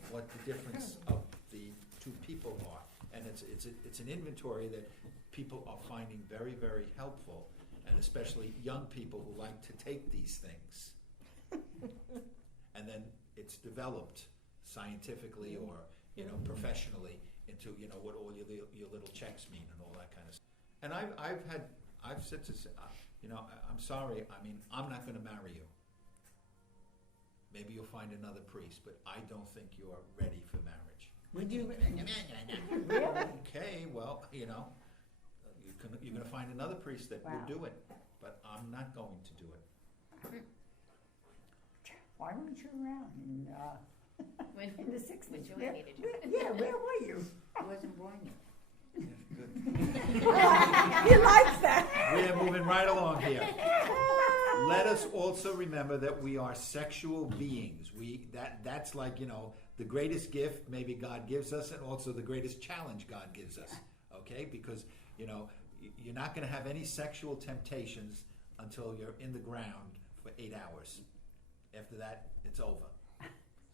what the difference of the two people are. And it's an inventory that people are finding very, very helpful, and especially young people who like to take these things. And then it's developed scientifically or, you know, professionally into, you know, what all your little checks mean and all that kind of stuff. And I've said to, you know, I'm sorry, I mean, I'm not going to marry you. Maybe you'll find another priest, but I don't think you're ready for marriage. Would you? Okay, well, you know, you're going to find another priest that will do it, but I'm not going to do it. Why weren't you around in the 60s? When Julie needed you. Yeah, where were you? I wasn't born yet. He likes that. We are moving right along here. Let us also remember that we are sexual beings. That's like, you know, the greatest gift maybe God gives us, and also the greatest challenge God gives us. Okay? Because, you know, you're not going to have any sexual temptations until you're in the ground for 8 hours. After that, it's over.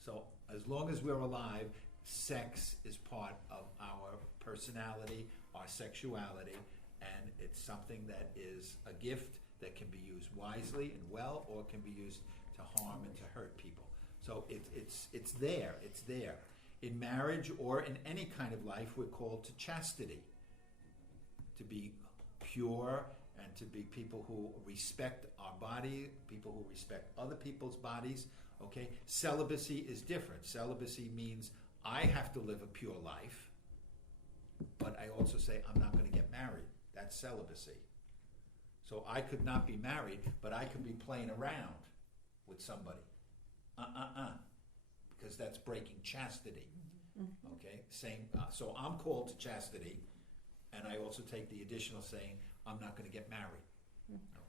So as long as we're alive, sex is part of our personality, our sexuality, and it's something that is a gift that can be used wisely and well, or can be used to harm and to hurt people. So it's there. In marriage or in any kind of life, we're called to chastity, to be pure and to be people who respect our body, people who respect other people's bodies. Okay, celibacy is different. Celibacy means I have to live a pure life, but I also say I'm not going to get married. That's celibacy. So I could not be married, but I could be playing around with somebody. Because that's breaking chastity. Okay, same. So I'm called to chastity, and I also take the additional saying I'm not going to get married.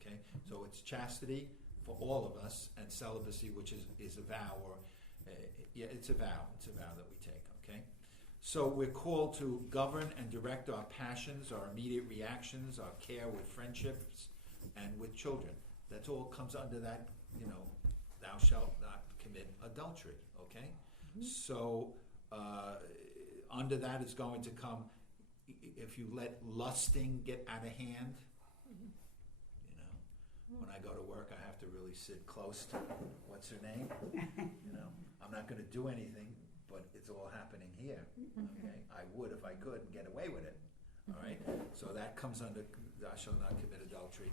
Okay, so it's chastity for all of us, and celibacy, which is a vow, or it's a vow. It's a vow that we take. Okay, so we're called to govern and direct our passions, our immediate reactions, our care with friendships, and with children. That all comes under that. You know, thou shalt not commit adultery. Okay, so under that is going to come if you let lusting get out of hand. When I go to work, I have to really sit close to, what's her name? You know, I'm not going to do anything, but it's all happening here. Okay, I would if I could and get away with it. All right, so that comes under thou shalt not commit adultery.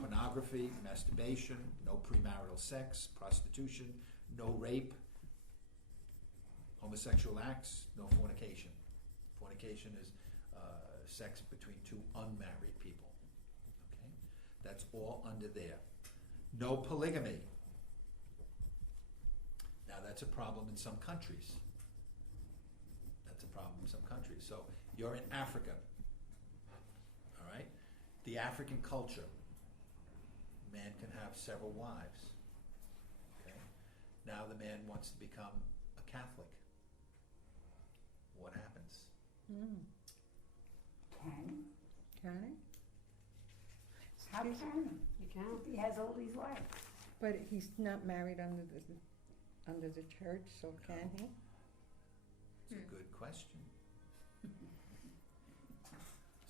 Pornography, masturbation, no premarital sex, prostitution, no rape, homosexual acts, no fornication. Fornication is sex between two unmarried people. That's all under there. No polygamy. Now that's a problem in some countries. So you're in Africa. All right? The African culture. Man can have several wives. Okay? Now the man wants to become a Catholic. What happens? Can Can he? How can You can. he has all these wives? But he's not married under the church, so can he? It's a good question.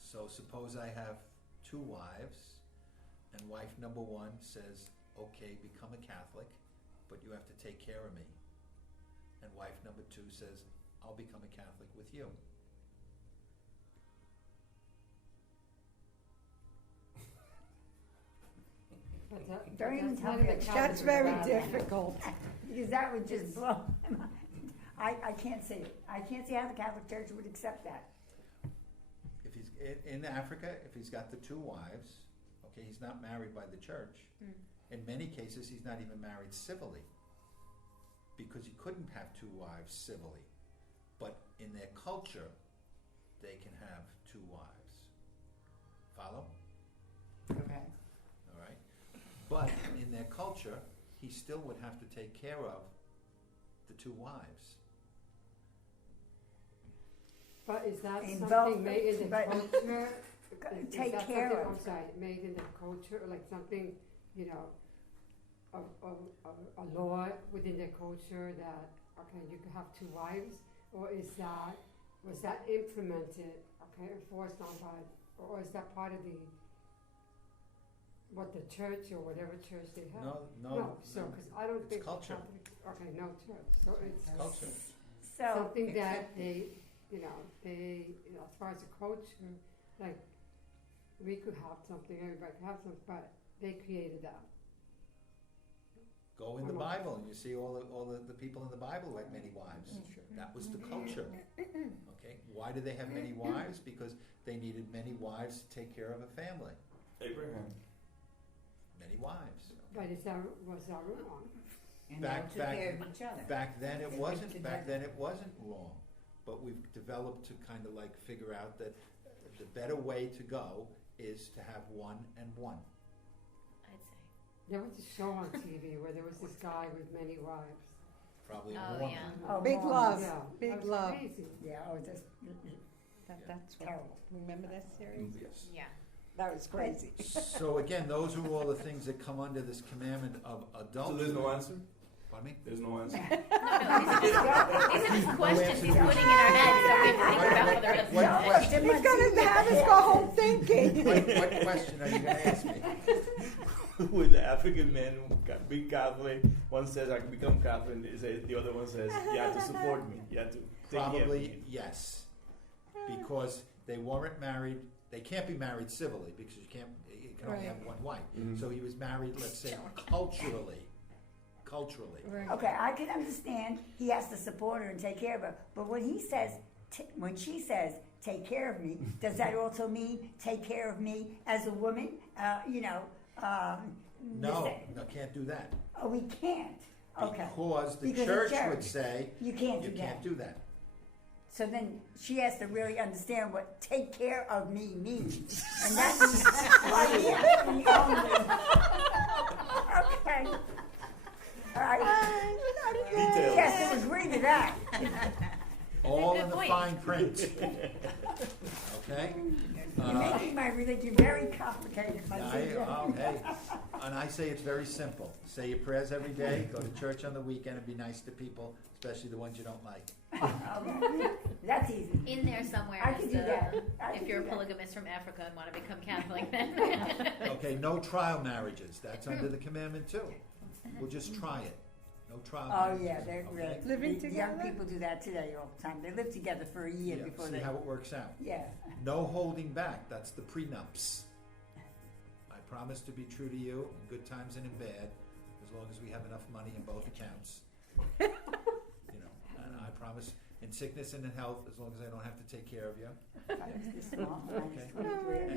So suppose I have 2 wives, and wife number 1 says, okay, become a Catholic, but you have to take care of me. And wife number 2 says, I'll become a Catholic with you. Don't even tell me That's very difficult. because that would just blow my mind. I can't see it. I can't see how the Catholic Church would accept that. If he's in Africa, if he's got the 2 wives, okay, he's not married by the church. In many cases, he's not even married civilly, because he couldn't have 2 wives civilly. But in their culture, they can have 2 wives. Follow? Okay. All right? But in their culture, he still would have to take care of the 2 wives. But is that In something both- made in the but- culture? Is Take that care something, of. I'm sorry, made in the culture, like something, you know, a law within the culture that, okay, you could have 2 wives? Or was that implemented, okay, enforced on by, or is that part of what the church or whatever church they have? No, So, because I don't It's think the culture. Catholic, okay, no church, so it's culture. So, something that they, as far as the culture, like, we could have something, everybody could have something, but they created that. Go in the Bible, and you see all the people in the Bible who had many wives. That was the culture. Okay, why do they have many wives? Because they needed many wives to take care of a family. Abraham. Many wives. But was that wrong? And Back- they took back- care of each other. Back then it wasn't. Back then it wasn't wrong, but we've developed to kind of like figure out that the better way to go is to have 1 and 1. I'd say. There was a show on TV where there was this guy with many wives. Probably Oh, more. yeah. Oh, Big Mormons. love. Yeah, Big that was love. crazy. yeah, just That's what, terrible. remember that series? Yes. Yeah. That was crazy. So again, those are all the things that come under this commandment of So adultery. there's no answer? Pardon me? There's no answer? No, these are just questions he's putting in our heads that we have to think about for the rest of the What day. question? He's gonna have us go home thinking. What question are you going to ask me? With the African men, be Catholic, one says I can become Catholic, the other one says you have to support me, you have to take care of me. Probably yes, because they weren't married. They can't be married civilly because you can only have 1 wife. Mhm. So he was married, let's say, culturally. Okay, I can understand he has to support her and take care of her, but when he says, when she says, take care of me, does that also mean take care of me as a woman? No, can't do that. Oh, we can't. Okay. Because the Because the church church. would say You can't you do can't that. do that. So then she has to really understand what take care of me means. And that means why we actually own it. Okay. All right. Details. Yes, to agree to that. All Good in the point. fine print. Okay? You're making my religion very complicated, my dear. Hey, and I say it's very simple. Say your prayers every day, go to church on the weekend, and be nice to people, especially the ones you don't like. Okay. That's easy. In there somewhere I is can do that. I if can you're a do that. polygamist from Africa and want to become Catholic, then. Okay, no trial marriages. That's under the commandment too. We'll just try it. No trial Oh, marriages. yeah, they're okay? really. Living the Young together? people do that today all the time. They live together for a year Yeah, before see they. how it works out. Yeah. No holding back. That's the prenups. I promise to be true to you in good times and in bad, as long as we have enough money in both accounts. And I promise in sickness and in health, as long as I don't have to take care of you.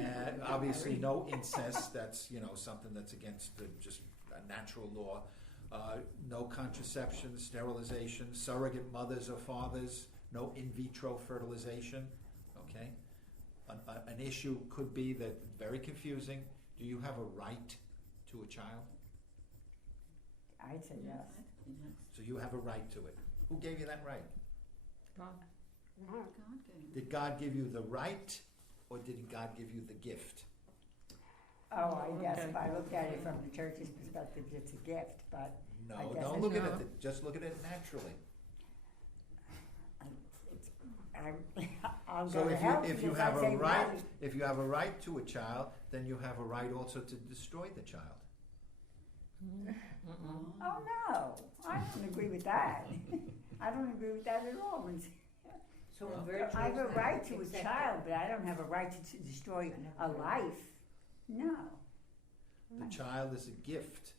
And obviously, no incest. That's something that's against just a natural law. No contraception, sterilization, surrogate mothers or fathers. No in vitro fertilization. Okay. An issue could be that very confusing. Do you have a right to a child? I'd say yes. So you have a right to it. Who gave you that right? Wow. Did God give you the right, or did God give you the gift? Oh, I guess if I look at it from the church's perspective, it's a gift, but No, I guess don't it's look at not. it. Just look at it naturally. I'll So go to hell if you because I have a say right, no. if you have a right to a child, then you have a right also to destroy the child. Oh, no, I don't agree with that. I don't agree with that at all. So Well, a virtual I have a right to a accepted. child, but I don't have a right to destroy a life. No. The child is a gift.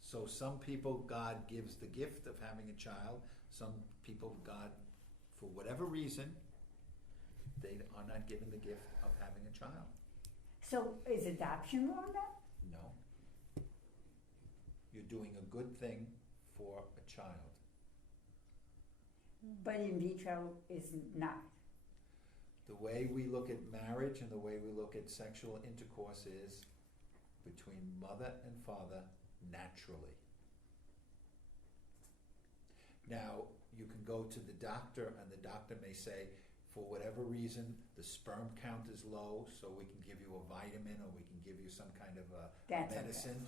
So some people, God gives the gift of having a child. Some people, God, for whatever reason, they are not given the gift of having a child. So is adoption wrong then? No. You're doing a good thing for a child. But in vitro is not. The way we look at marriage and the way we look at sexual intercourse is between mother and father naturally. Now, you can go to the doctor and the doctor may say, for whatever reason, the sperm count is low, so we can give you a vitamin or we can give you some kind of a That's medicine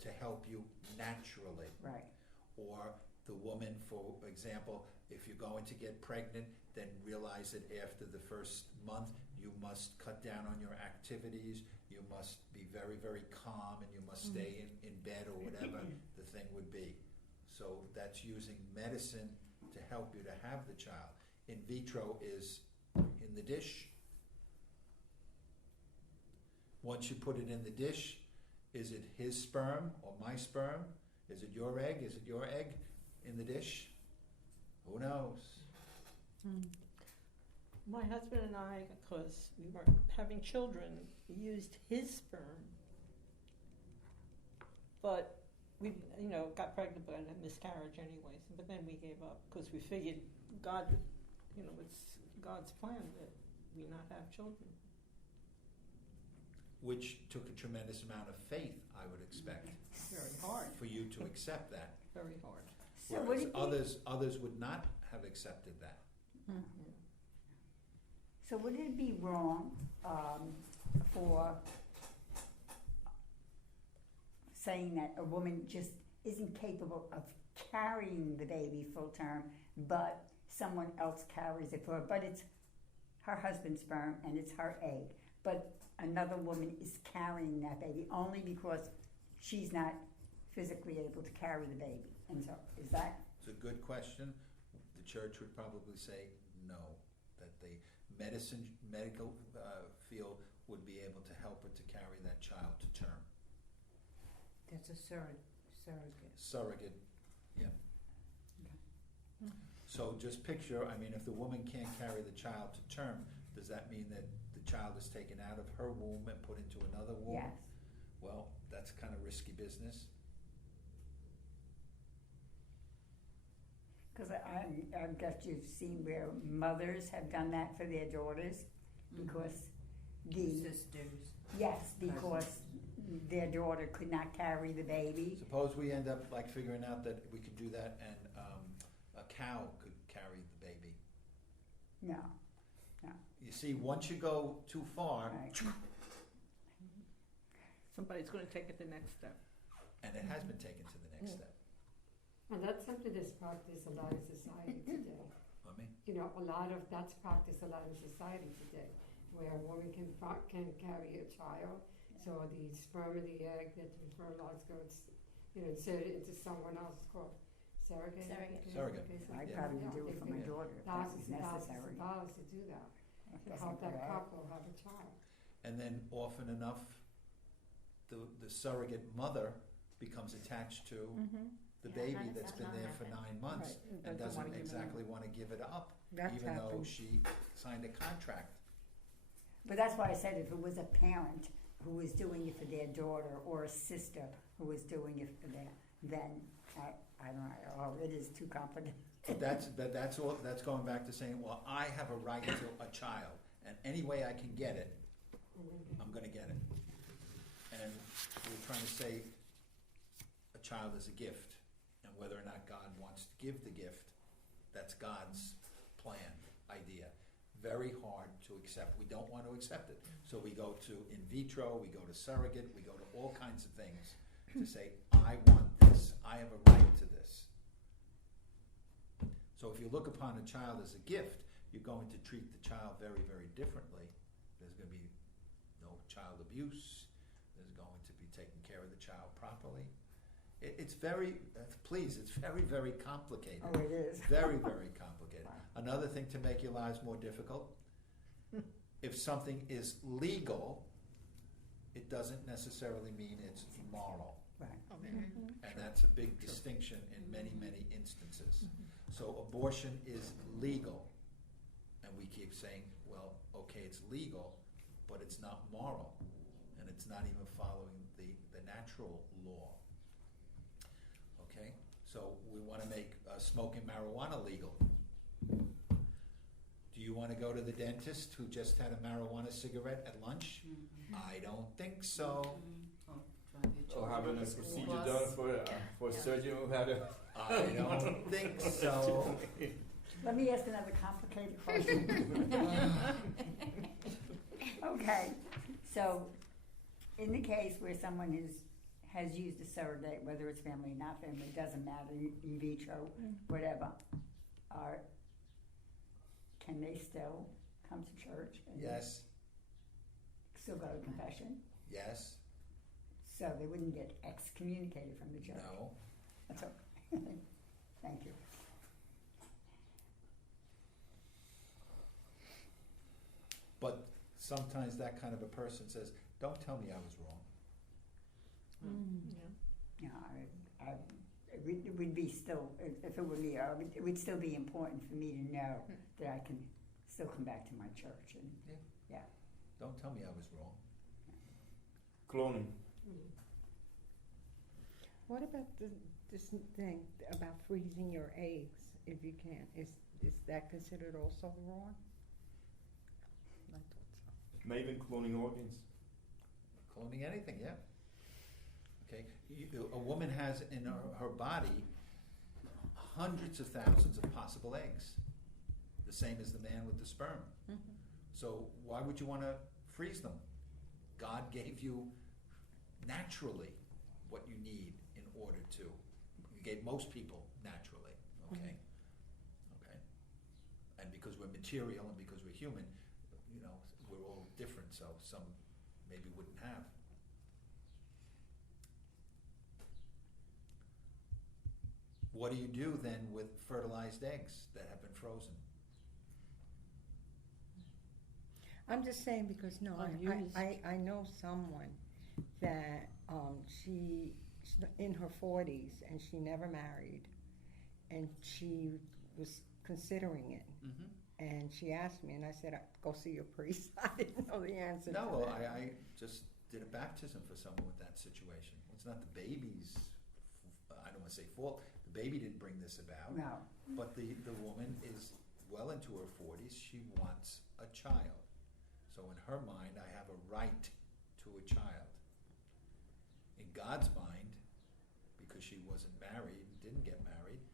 to help you naturally. Right. Or the woman, for example, if you're going to get pregnant, then realize that after the first month, you must cut down on your activities, you must be very, very calm, and you must stay in bed or whatever the thing would be. So that's using medicine to help you to have the child. In vitro is in the dish. Once you put it in the dish, is it his sperm or my sperm? Is it your egg? Is it your egg in the dish? Who knows? My husband and I, because we weren't having children, used his sperm. But we, got pregnant by a miscarriage anyways. But then we gave up because we figured God, it's God's plan that we not have children. Which took a tremendous amount of faith, I would expect, Very hard. for you to accept that. Very hard. So would Whereas it be, others would not have accepted that. so would it be wrong for saying that a woman just isn't capable of carrying the baby full term, but someone else carries it for her, but it's her husband's sperm and it's her egg, but another woman is carrying that baby only because she's not physically able to carry the baby. And so, is that? It's a good question. The church would probably say no, that the medical field would be able to help her to carry that child to term. That's a surrogate. Surrogate, yeah. So just picture, if the woman can't carry the child to term, does that mean that the child is taken out of her womb and put into another womb? Yes. Well, that's kind of risky business. Because I guess you've seen where mothers have done that for their daughters because Sisters. yes, because their daughter could not carry the baby. Suppose we end up figuring out that we could do that and a cow could carry the baby. No. You see, once you go too far, Right. Somebody's going to take it the next step. and it has been taken to the next step. And that's something that's practiced a lot in society today. I mean, That's practiced a lot in society today, where a woman can carry a child, so the sperm and the egg that the fertilized goes, inserted into someone else called surrogate. Surrogate. I Yeah. probably do it for my daughter if that was Thousands and thousands necessary. of dollars to do that, If to that's help not that bad. couple have a child. and then often enough, the surrogate mother becomes attached to the Yeah, baby how does that's that been not there for happen? 9 months and doesn't exactly want to give it up, That's even though happened. she signed a contract. But that's why I said if it was a parent who was doing it for their daughter or a sister who was doing it for them, then I don't know. Oh, it is too complicated. But that's going back to saying, well, I have a right to a child, and any way I can get it, I'm going to get it. And we're trying to say a child is a gift, and whether or not God wants to give the gift, that's God's plan, idea. Very hard to accept. We don't want to accept it. So we go to in vitro, we go to surrogate, we go to all kinds of things to say, I want this, I have a right to this. So if you look upon a child as a gift, you're going to treat the child very, very differently. There's going to be no child abuse. There's going to be taking care of the child properly. It's very, please, it's very, very complicated. Oh, it is. Very, very complicated. Another thing to make your lives more difficult, if something is legal, it doesn't necessarily mean it's moral. Right. And that's a big distinction in many, many instances. So abortion is legal. And we keep saying, well, okay, it's legal, but it's not moral. And it's not even following the natural law. Okay? So we want to make smoking marijuana legal. Do you want to go to the dentist who just had a marijuana cigarette at lunch? I don't think so. Or having a procedure done for a surgeon who had a. I don't think so. Let me ask another complicated question. Okay, so in the case where someone has used a surrogate, whether it's family or not family, it doesn't matter, in vitro, whatever, can they still come to church? And Yes, still go to confession? yes, So they wouldn't get excommunicated from the church? no. That's okay. Thank you. But sometimes that kind of a person says, don't tell me I was wrong. No, it would be still, if it were me, it would still be important for me to know that I can still come back to my church. And Don't tell me I was wrong. Cloning. What about this thing about freezing your eggs if you can? Is that considered also wrong? I thought so. Maybe even cloning organs. Cloning anything, yeah. Okay, a woman has in her body hundreds of thousands of possible eggs, the same as the man with the sperm. So why would you want to freeze them? God gave you naturally what you need in order to. You gave most people naturally, okay? Okay. And because we're material and because we're human, we're all different, so some maybe wouldn't have. What do you do then with fertilized eggs that have been frozen? I'm just saying because I know someone that she's in her 40s and she never married, and she was considering it. And she asked me, and I said, go see your priest. I didn't know the answer to No, that. I just did a baptism for someone with that situation. It's not the baby's, I don't want to say fault, the baby didn't bring this about. No. But the woman is well into her 40s, she wants a child. So in her mind, I have a right to a child. In God's mind, because she wasn't married, didn't get married,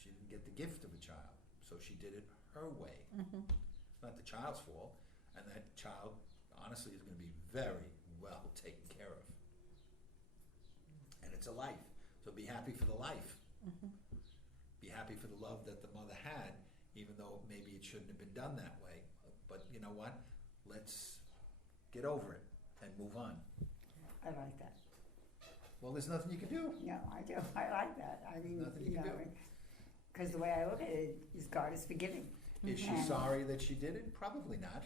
she didn't get the gift of a child. So she did it her way. It's not the child's fault, and that child, honestly, is going to be very well taken care of. And it's a life, so be happy for the life. Be happy for the love that the mother had, even though maybe it shouldn't have been done that way. But you know what? Let's get over it and move on. I like that. Well, there's nothing you can do. No, I do. I like that. I mean, Nothing you can do. because the way I look at it is God is forgiving. Is she And- sorry that she did it? Probably not.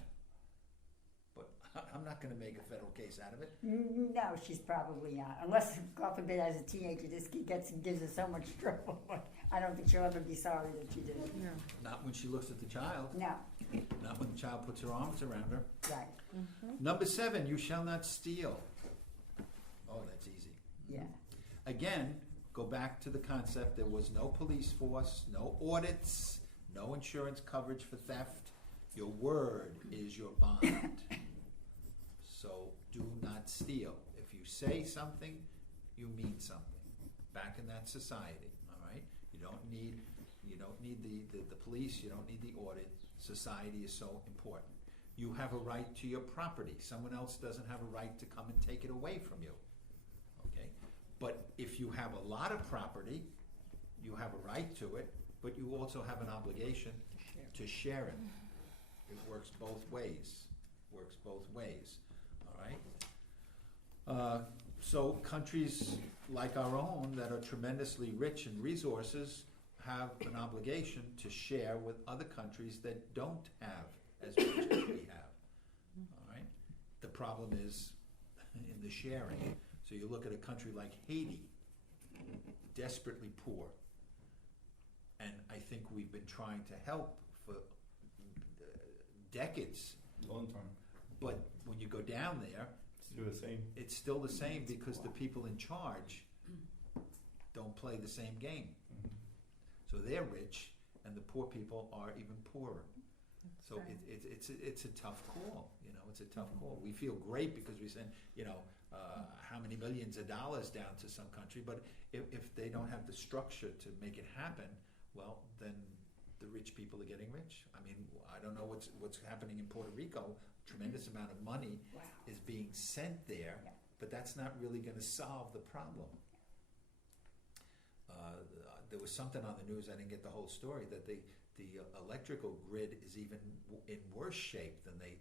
But I'm not going to make a federal case out of it. No, she's probably not. Unless, God forbid, as a teenager, this gives her so much trouble. I don't think she'll ever be sorry that she did it. No. Not when she looks at the child. No, Not when the child puts her arms around her. right. Number 7, you shall not steal. Oh, that's easy. Yeah. Again, go back to the concept, there was no police force, no audits, no insurance coverage for theft. Your word is your bond. So do not steal. If you say something, you mean something. Back in that society, all right? You don't need the police, you don't need the audit. Society is so important. You have a right to your property. Someone else doesn't have a right to come and take it away from you. Okay? But if you have a lot of property, you have a right to it, but you also have an obligation to share it. It works both ways. All right? So countries like our own that are tremendously rich in resources have an obligation to share with other countries that don't have as much as we have. All right? The problem is in the sharing. So you look at a country like Haiti, desperately poor, and I think we've been trying to help for decades. Long time. But when you go down there, Still the same. it's still the same because the people in charge don't play the same game. Mm-hmm. So they're rich, and the poor people are even poorer. So right. it's a tough call. You know, it's a tough call. We feel great because we send, how many millions of dollars down to some country, but if they don't have the structure to make it happen, well, then the rich people are getting rich. I mean, I don't know what's happening in Puerto Rico. Tremendous amount of money is being sent there, but that's not really going to solve the problem. There was something on the news, I didn't get the whole story, that the electrical grid is even in worse shape than they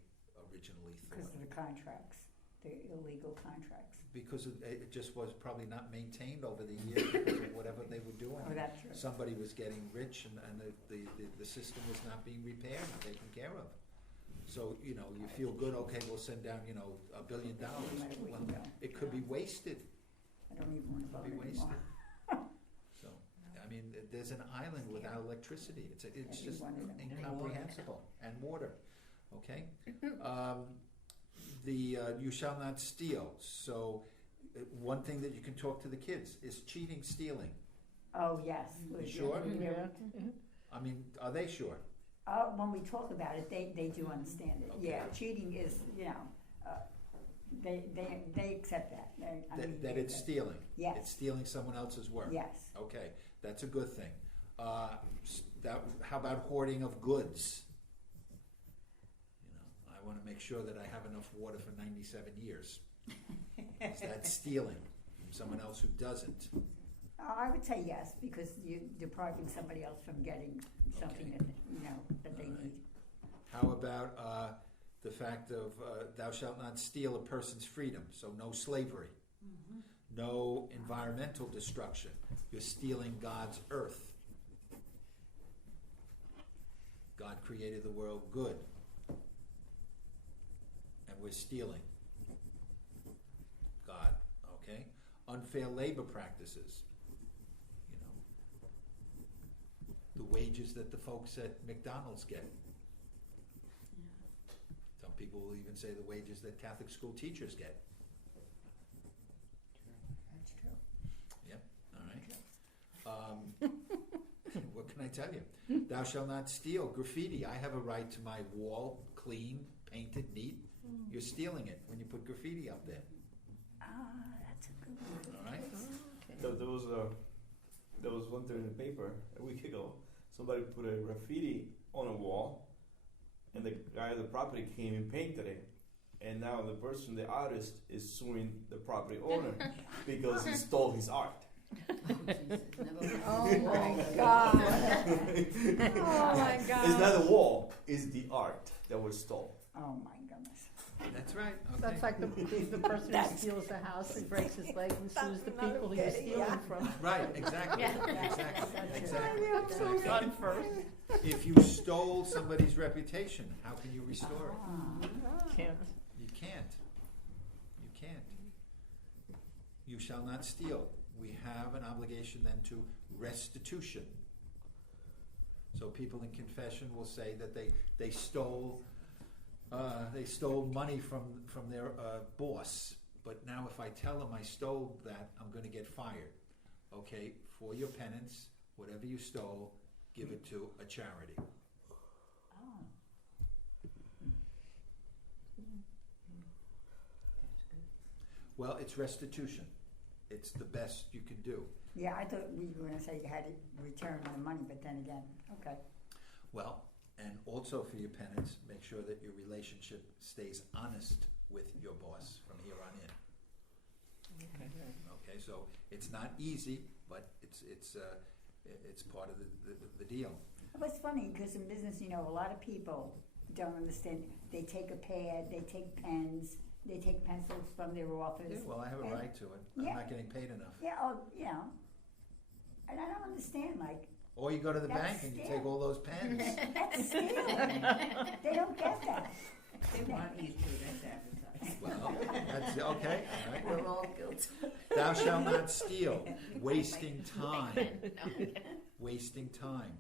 originally thought. Because of the contracts, the illegal contracts. Because it just was probably not maintained over the years because of whatever they were doing. Oh, that's true. Somebody was getting rich and the system was not being repaired and taken care of. So, you feel good, okay, we'll send down, $1 billion. Well, it could be wasted. I don't even want to vote Be anymore. wasted. So, I mean, there's an island without electricity. It's just incomprehensible. And water, okay? You shall not steal. So, one thing that you can talk to the kids is cheating, stealing. Oh, yes. You sure? Yeah. I mean, are they sure? When we talk about it, they do understand it. Okay. Yeah, cheating is, they accept that. That it's stealing? Yes. It's stealing someone else's work? Yes. Okay, that's a good thing. How about hoarding of goods? I want to make sure that I have enough water for 97 years. Is that stealing from someone else who doesn't? I would say yes, because you're depriving somebody else from getting something that they need. How about the fact of thou shalt not steal a person's freedom, so no slavery, no environmental destruction. You're stealing God's earth. God created the world good, and we're stealing God, okay? Unfair labor practices. The wages that the folks at McDonald's get. Some people will even say the wages that Catholic school teachers get. That's true. Yep, all right. What can I tell you? Thou shalt not steal. Graffiti. I have a right to my wall clean, painted, neat. You're stealing it when you put graffiti up there. That's a good one. All right. There was one thing in the paper a week ago. Somebody put a graffiti on a wall, and the guy of the property came and painted it. And now the artist, is suing the property owner because he stole his art. Oh my God. Oh my God. It's not the wall, it's the art that was stolen. Oh my goodness. That's right. Okay. That's like the person who steals a house and breaks his leg and sues the people he's stealing from. Right, exactly. Exactly. Gun first. If you stole somebody's reputation, how can you restore it? Can't. You can't. You shall not steal. We have an obligation then to restitution. So people in confession will say that they stole money from their boss. But now if I tell them I stole that, I'm going to get fired. Okay, for your penance, whatever you stole, give it to a charity. Well, it's restitution. It's the best you can do. Yeah, I thought we were going to say you had to return the money, but then again, okay. Well, and also for your penance, make sure that your relationship stays honest with your boss from here on in. Okay, so it's not easy, but it's part of the deal. But it's funny, because in business, you know, a lot of people don't understand. They take a pad, they take pens, they take pencils from their office. Yeah, well, I have a And- right to it. I'm Yeah. not getting paid enough. Yeah, oh, you know. And I don't understand, like, Or you go to the That's bank and you stealing. take all those pens. that's stealing. They don't get that. They want you to, that's advertising. Well, that's, okay, all right. We're all guilty. Thou shalt not steal, wasting time. No. Wasting time.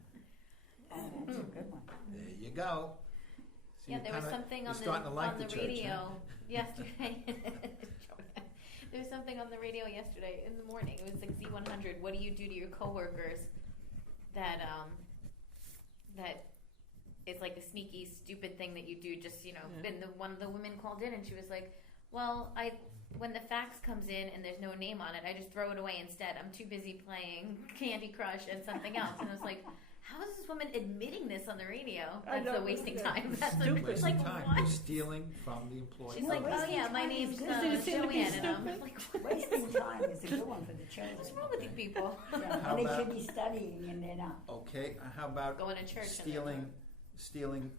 Oh, that's a good one. There you go. So Yeah, you're there was kinda- something you're on starting to the like on the church, radio huh? yesterday. There was something on the radio yesterday in the morning. It was like Z100. What do you do to your coworkers that that is like a sneaky, stupid thing that you do? Just And one of the women called in and she was like, "Well, when the fax comes in and there's no name on it, I just throw it away instead. I'm too busy playing Candy Crush and something else." And I was like, how is this woman admitting this on the radio? I That's know, a wasting yeah. time. That's Stupid. it's Wasting like, time. what? You're stealing from the employee. She's No, like, oh wasting yeah, my time name's is good. Does it seem to be Joanne, and I'm stupid? like, Wasting time is a good one for the children. what's wrong with you people? Yeah, How and they about- should be studying and they're not. Okay, how about Going to church. stealing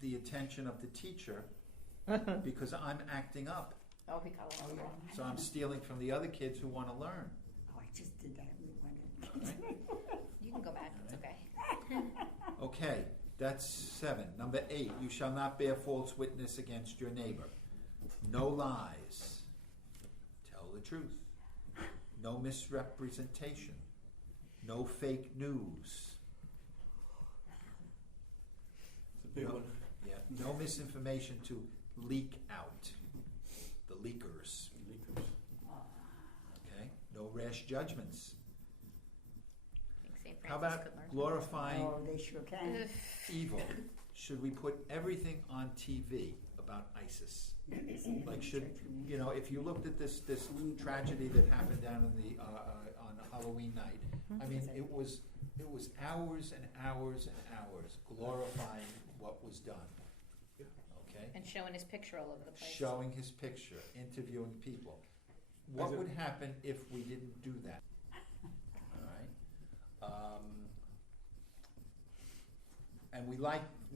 the attention of the teacher because I'm acting up. Oh, we got Oh, one. yeah. So I'm stealing from the other kids who want to learn. Oh, I just did that with one of All the right? You can go back. It's okay. Okay, that's 7. Number 8, you shall not bear false witness against your neighbor. No lies. Tell the truth. No misrepresentation. No fake news. It's a big No. one. Yeah, no misinformation to leak out. The leakers. Leakers. Okay? No rash judgments. I think St. How Francis about could learn. glorifying Oh, they sure can. evil? Should we put everything on TV about ISIS? Like, if you looked at this tragedy that happened down in the on Halloween night, I mean, it was hours and hours and hours glorifying what was done. Okay, And showing his picture all over the place. showing his picture, interviewing people. What would happen if we didn't do that? All right, and we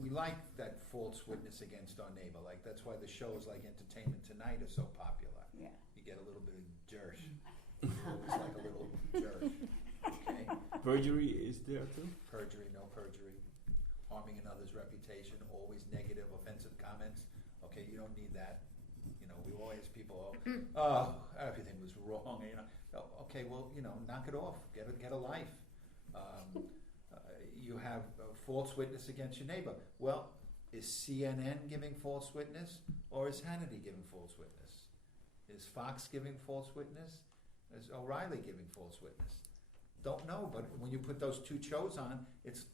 like that false witness against our neighbor. Like, that's why the shows like Entertainment Tonight are so popular. Yeah. You get a little bit of dirt. Always like a little dirt. Okay. Perjury is there too. Perjury, no perjury. Harming another's reputation, always negative, offensive comments. Okay, you don't need that. We always people, oh, everything was wrong. Okay, well, knock it off. Get a life. You have false witness against your neighbor. Well, is CNN giving false witness, or is Hannity giving false witness? Is Fox giving false witness? Is O'Reilly giving false witness? Don't know, but when you put those two shows on, it's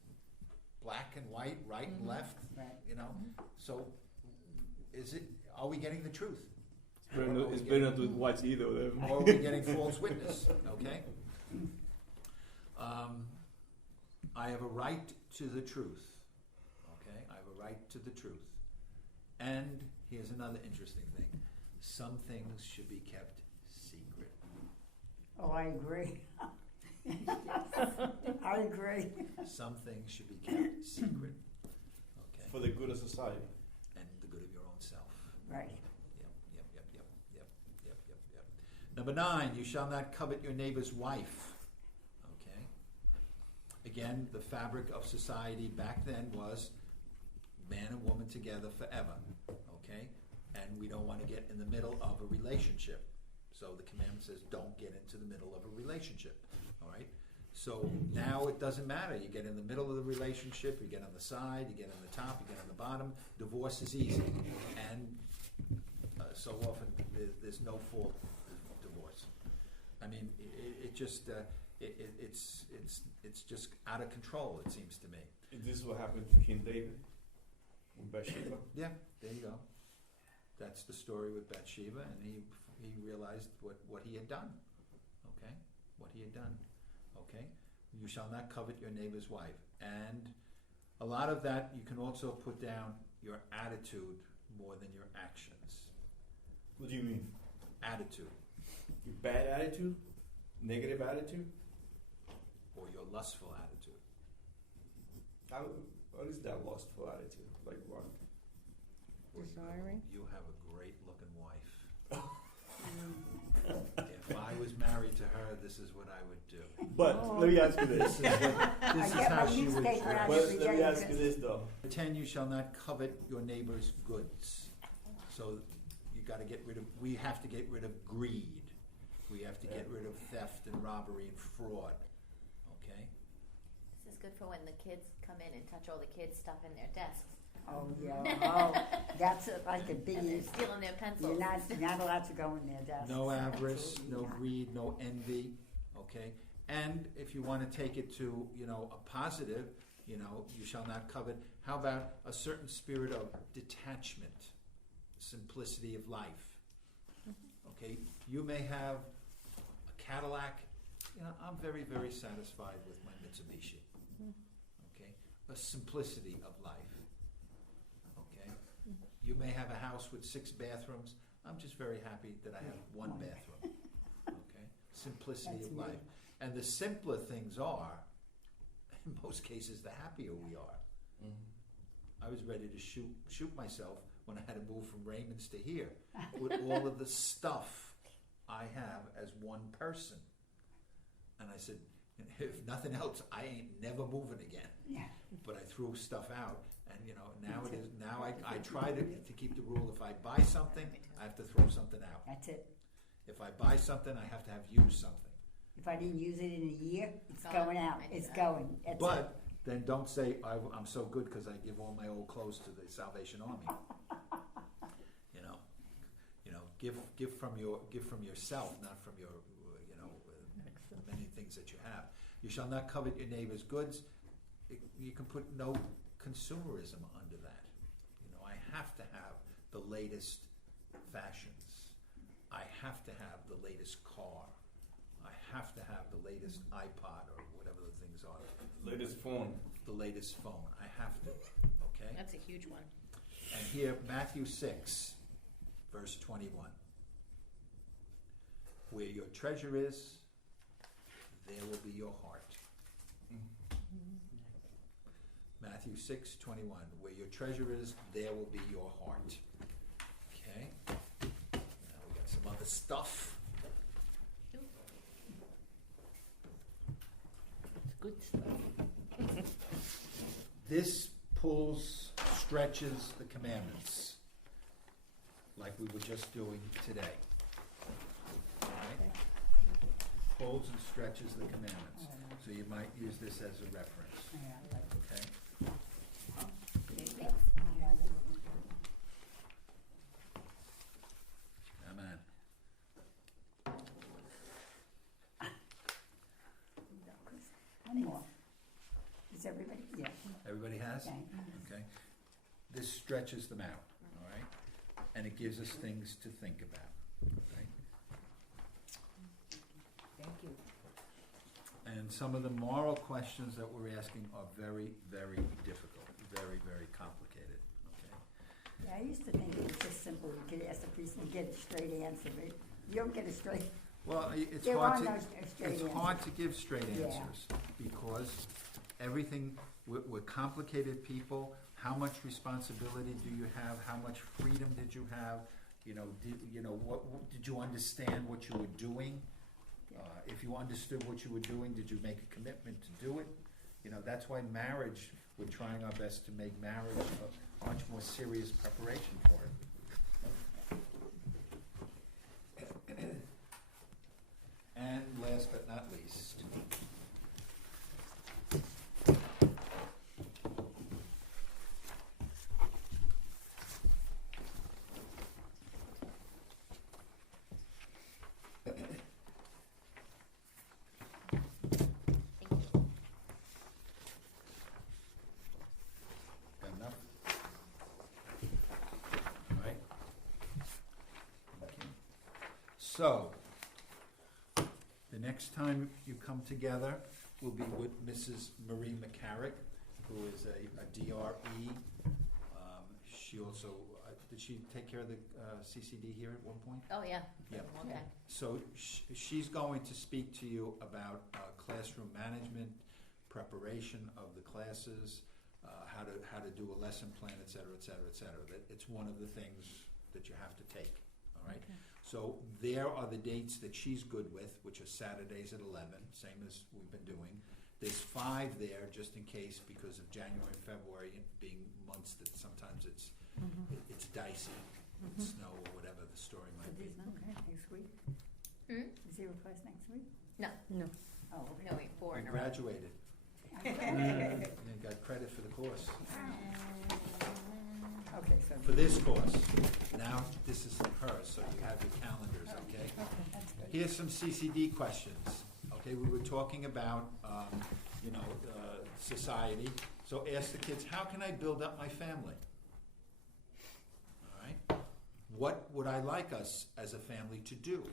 black and white, right and left. Right. So, are we getting the truth? It's better not to watch either of them. Or are we getting false witness? Okay. I have a right to the truth. Okay, I have a right to the truth. And here's another interesting thing: some things should be kept secret. Oh, I agree. I agree. Some things should be kept secret. Okay, For the good of society. and the good of your own self. Right. Yep. Number 9, you shall not covet your neighbor's wife. Okay. Again, the fabric of society back then was man and woman together forever. Okay. And we don't want to get in the middle of a relationship. So the commandment says don't get into the middle of a relationship. All right. So now it doesn't matter. You get in the middle of the relationship, you get on the side, you get on the top, you get on the bottom. Divorce is easy. And so often there's no fault divorce. I mean, it's just out of control. It seems to me. Is this what happened to King David with Bathsheba? Yeah, there you go. That's the story with Bathsheba, and he realized what he had done. Okay, what he had done. Okay, you shall not covet your neighbor's wife, and a lot of that you can also put down your attitude more than your actions. What do you mean? Attitude. Your bad attitude? Negative attitude? Or your lustful attitude. What is that lustful attitude? Like what? Desiring? You have a great looking wife. If I was married to her, this is what I would do. But let me ask you this. This is get how my she would newspaper out dress. every Let me day ask you because- this though. 10, you shall not covet your neighbor's goods. So you gotta get rid of, we have to get rid of greed. We have to get rid of theft and robbery and fraud, okay? This is good for when the kids come in and touch all the kids' stuff in their desks. Oh, yeah, that's like a And they're big, stealing their pencils. you're not allowed to go in their desks. No avarice, Absolutely no not. greed, no envy, okay? And if you wanna take it to, a positive, you shall not covet, how about a certain spirit of detachment, simplicity of life? Okay, you may have a Cadillac, I'm very, very satisfied with my Mitsubishi. Okay, a simplicity of life. Okay, you may have a house with 6 bathrooms, I'm just very happy that I have one bathroom. Okay, simplicity That's of me. life. And the simpler things are, in most cases, the happier we are. I was ready to shoot myself when I had to move from Raymond's to here with all of the stuff I have as one person. And I said, if nothing else, I ain't never moving again. Yeah. But I threw stuff out, and now I try to keep the rule: if I buy something, I have to throw something out. That's it. If I buy something, I have to have used something. If I didn't use it in a year, it's Gone. going out. I do It's that. going. That's it. But then don't say I'm so good because I give all my old clothes to the Salvation Army. Give from yourself, not from your many things that you have. You shall not covet your neighbor's goods. You can put no consumerism under that. I have to have the latest fashions. I have to have the latest car. I have to have the latest iPod or whatever the things are. Latest phone. The latest phone. I have to. Okay? That's a huge one. And here, Matthew 6, verse 21. Where your treasure is, there will be your heart. Matthew 6, 21. Where your treasure is, there will be your heart. Okay? Now we got some other stuff. It's good stuff. This stretches the commandments, like we were just doing today. Alright? Pulls and stretches the commandments. So you might use this as a reference. Yeah, I like it. Okay? Amen. One more. Is everybody? Yeah. Everybody has? Okay. Okay. This stretches them out, all right? And it gives us things to think about, okay? Thank you. And some of the moral questions that we're asking are very, very difficult, very, very complicated, okay? Yeah, I used to think it was just simple. You could ask the priest and get a straight answer, but you don't get a straight. Well, it's There hard are to, no straight it's answers. hard to give straight Yeah. answers because everything, we're complicated people. How much responsibility do you have? How much freedom did you have? What did you understand what you were doing? If you understood what you were doing, did you make a commitment to do it? That's why marriage, we're trying our best to make marriage a much more serious preparation for it. And last but not least, got enough? All right. Okay. So, the next time you come together will be with Mrs. Marie McCarrick, who is a DRE. She also, did she take care of the CCD here at one point? Oh, yeah. Yeah. Long time. So she's going to speak to you about classroom management, preparation of the classes, how to do a lesson plan, et cetera, et cetera, et cetera. That it's one of the things that you have to take, all right? Okay. So there are the dates that she's good with, which are Saturdays at 11, same as we've been doing. There's 5 there just in case because of January and February being months that sometimes it's dicey, snow or whatever the story might be. Okay, next week. Zero class next week? No. No. Oh, No, wait, 4 We in a row. graduated okay. and got credit for the course. Okay, so. For this course. Now, this is hers, so you have your calendars, okay? That's good. Here's some CCD questions. Okay, we were talking about, society. So ask the kids, how can I build up my family? All right? What would I like us as a family to do?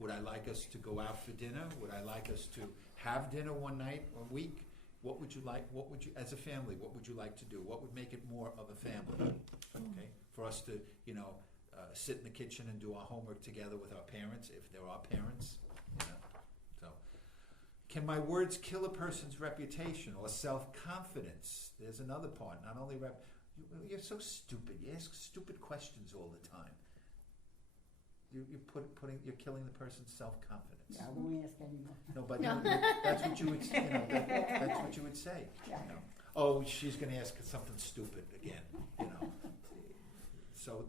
Would I like us to go out for dinner? Would I like us to have dinner one night a week? What would you like, as a family, what would you like to do? What would make it more of a family? Okay, for us to, sit in the kitchen and do our homework together with our parents, if there are parents, So, can my words kill a person's reputation or self-confidence? There's another part, not only you're so stupid, you ask stupid questions all the time. You're killing the person's self-confidence. Yeah, we won't ask anymore. No, but that's what you would say. That's what you would say. Yeah. Oh, she's going to ask something stupid again. So,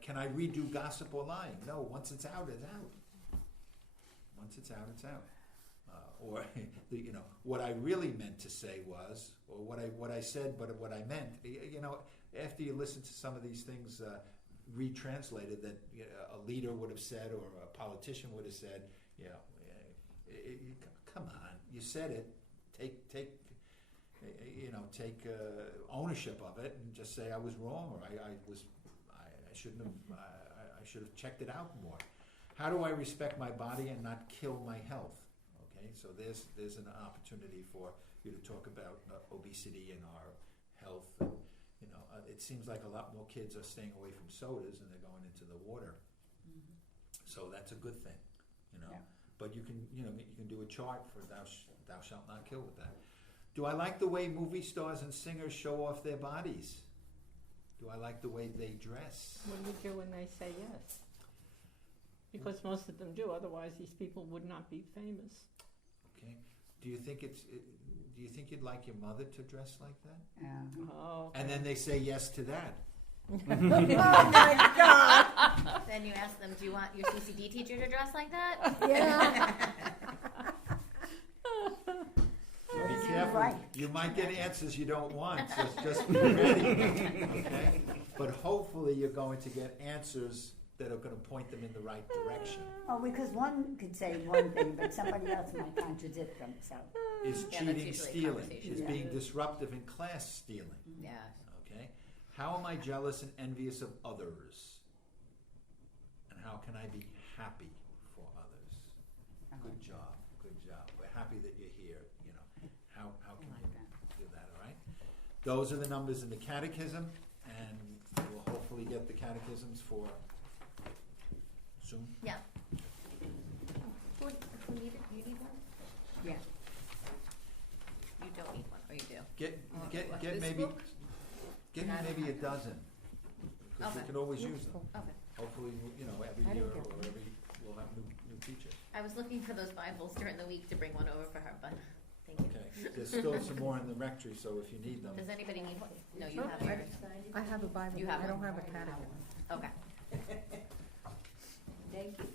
can I redo gossip or lying? No. Once it's out, it's out. Once it's out, it's out. Or what I really meant to say was, or what I said, but what I meant. After you listen to some of these things. Retranslated that a leader would have said or a politician would have said, come on, you said it, take ownership of it and just say I was wrong or I shouldn't have, I should have checked it out more. How do I respect my body and not kill my health? Okay, so there's an opportunity for you to talk about obesity and our health. It seems like a lot more kids are staying away from sodas and they're going into the water. So that's a good thing, Yeah. But you can do a chart for thou shalt not kill with that. Do I like the way movie stars and singers show off their bodies? Do I like the way they dress? What do you do when they say yes? Because most of them do, otherwise these people would not be famous. Okay. Do you think you'd like your mother to dress like that? Yeah. Oh, okay. And then they say yes to that. Oh my God! Then you ask them, do you want your CCD teacher to dress like that? Yeah. So be careful. Right. You might get answers you don't want, so just be ready. Okay? But hopefully you're going to get answers that are going to point them in the right direction. Oh, because one could say one thing, but somebody else might contradict them, so. Is Yeah, that's cheating usually a stealing? conversation. Is Yeah. being disruptive in class stealing? Yeah. Okay? How am I jealous and envious of others? And how can I be happy for others? Good job. Good job. We're happy that you're here. How can I you like do that, all right? Those are the numbers in the catechism, and we'll hopefully get the catechisms for soon. Yeah. Who need it? You need one? Yeah. You don't need one, or you do? Get This maybe book? get maybe a dozen, because we Okay. can always use them. Okay. Hopefully, every I year didn't get or every we'll have new teachers. I was looking for those Bibles during the week to bring one over for her, but thank you. Okay. There's still some more in the rectory, so if you need them. Does anybody need one? No, you No, have I- yours. I have a Bible. You have I don't one? have a catechism. Okay. Thank you.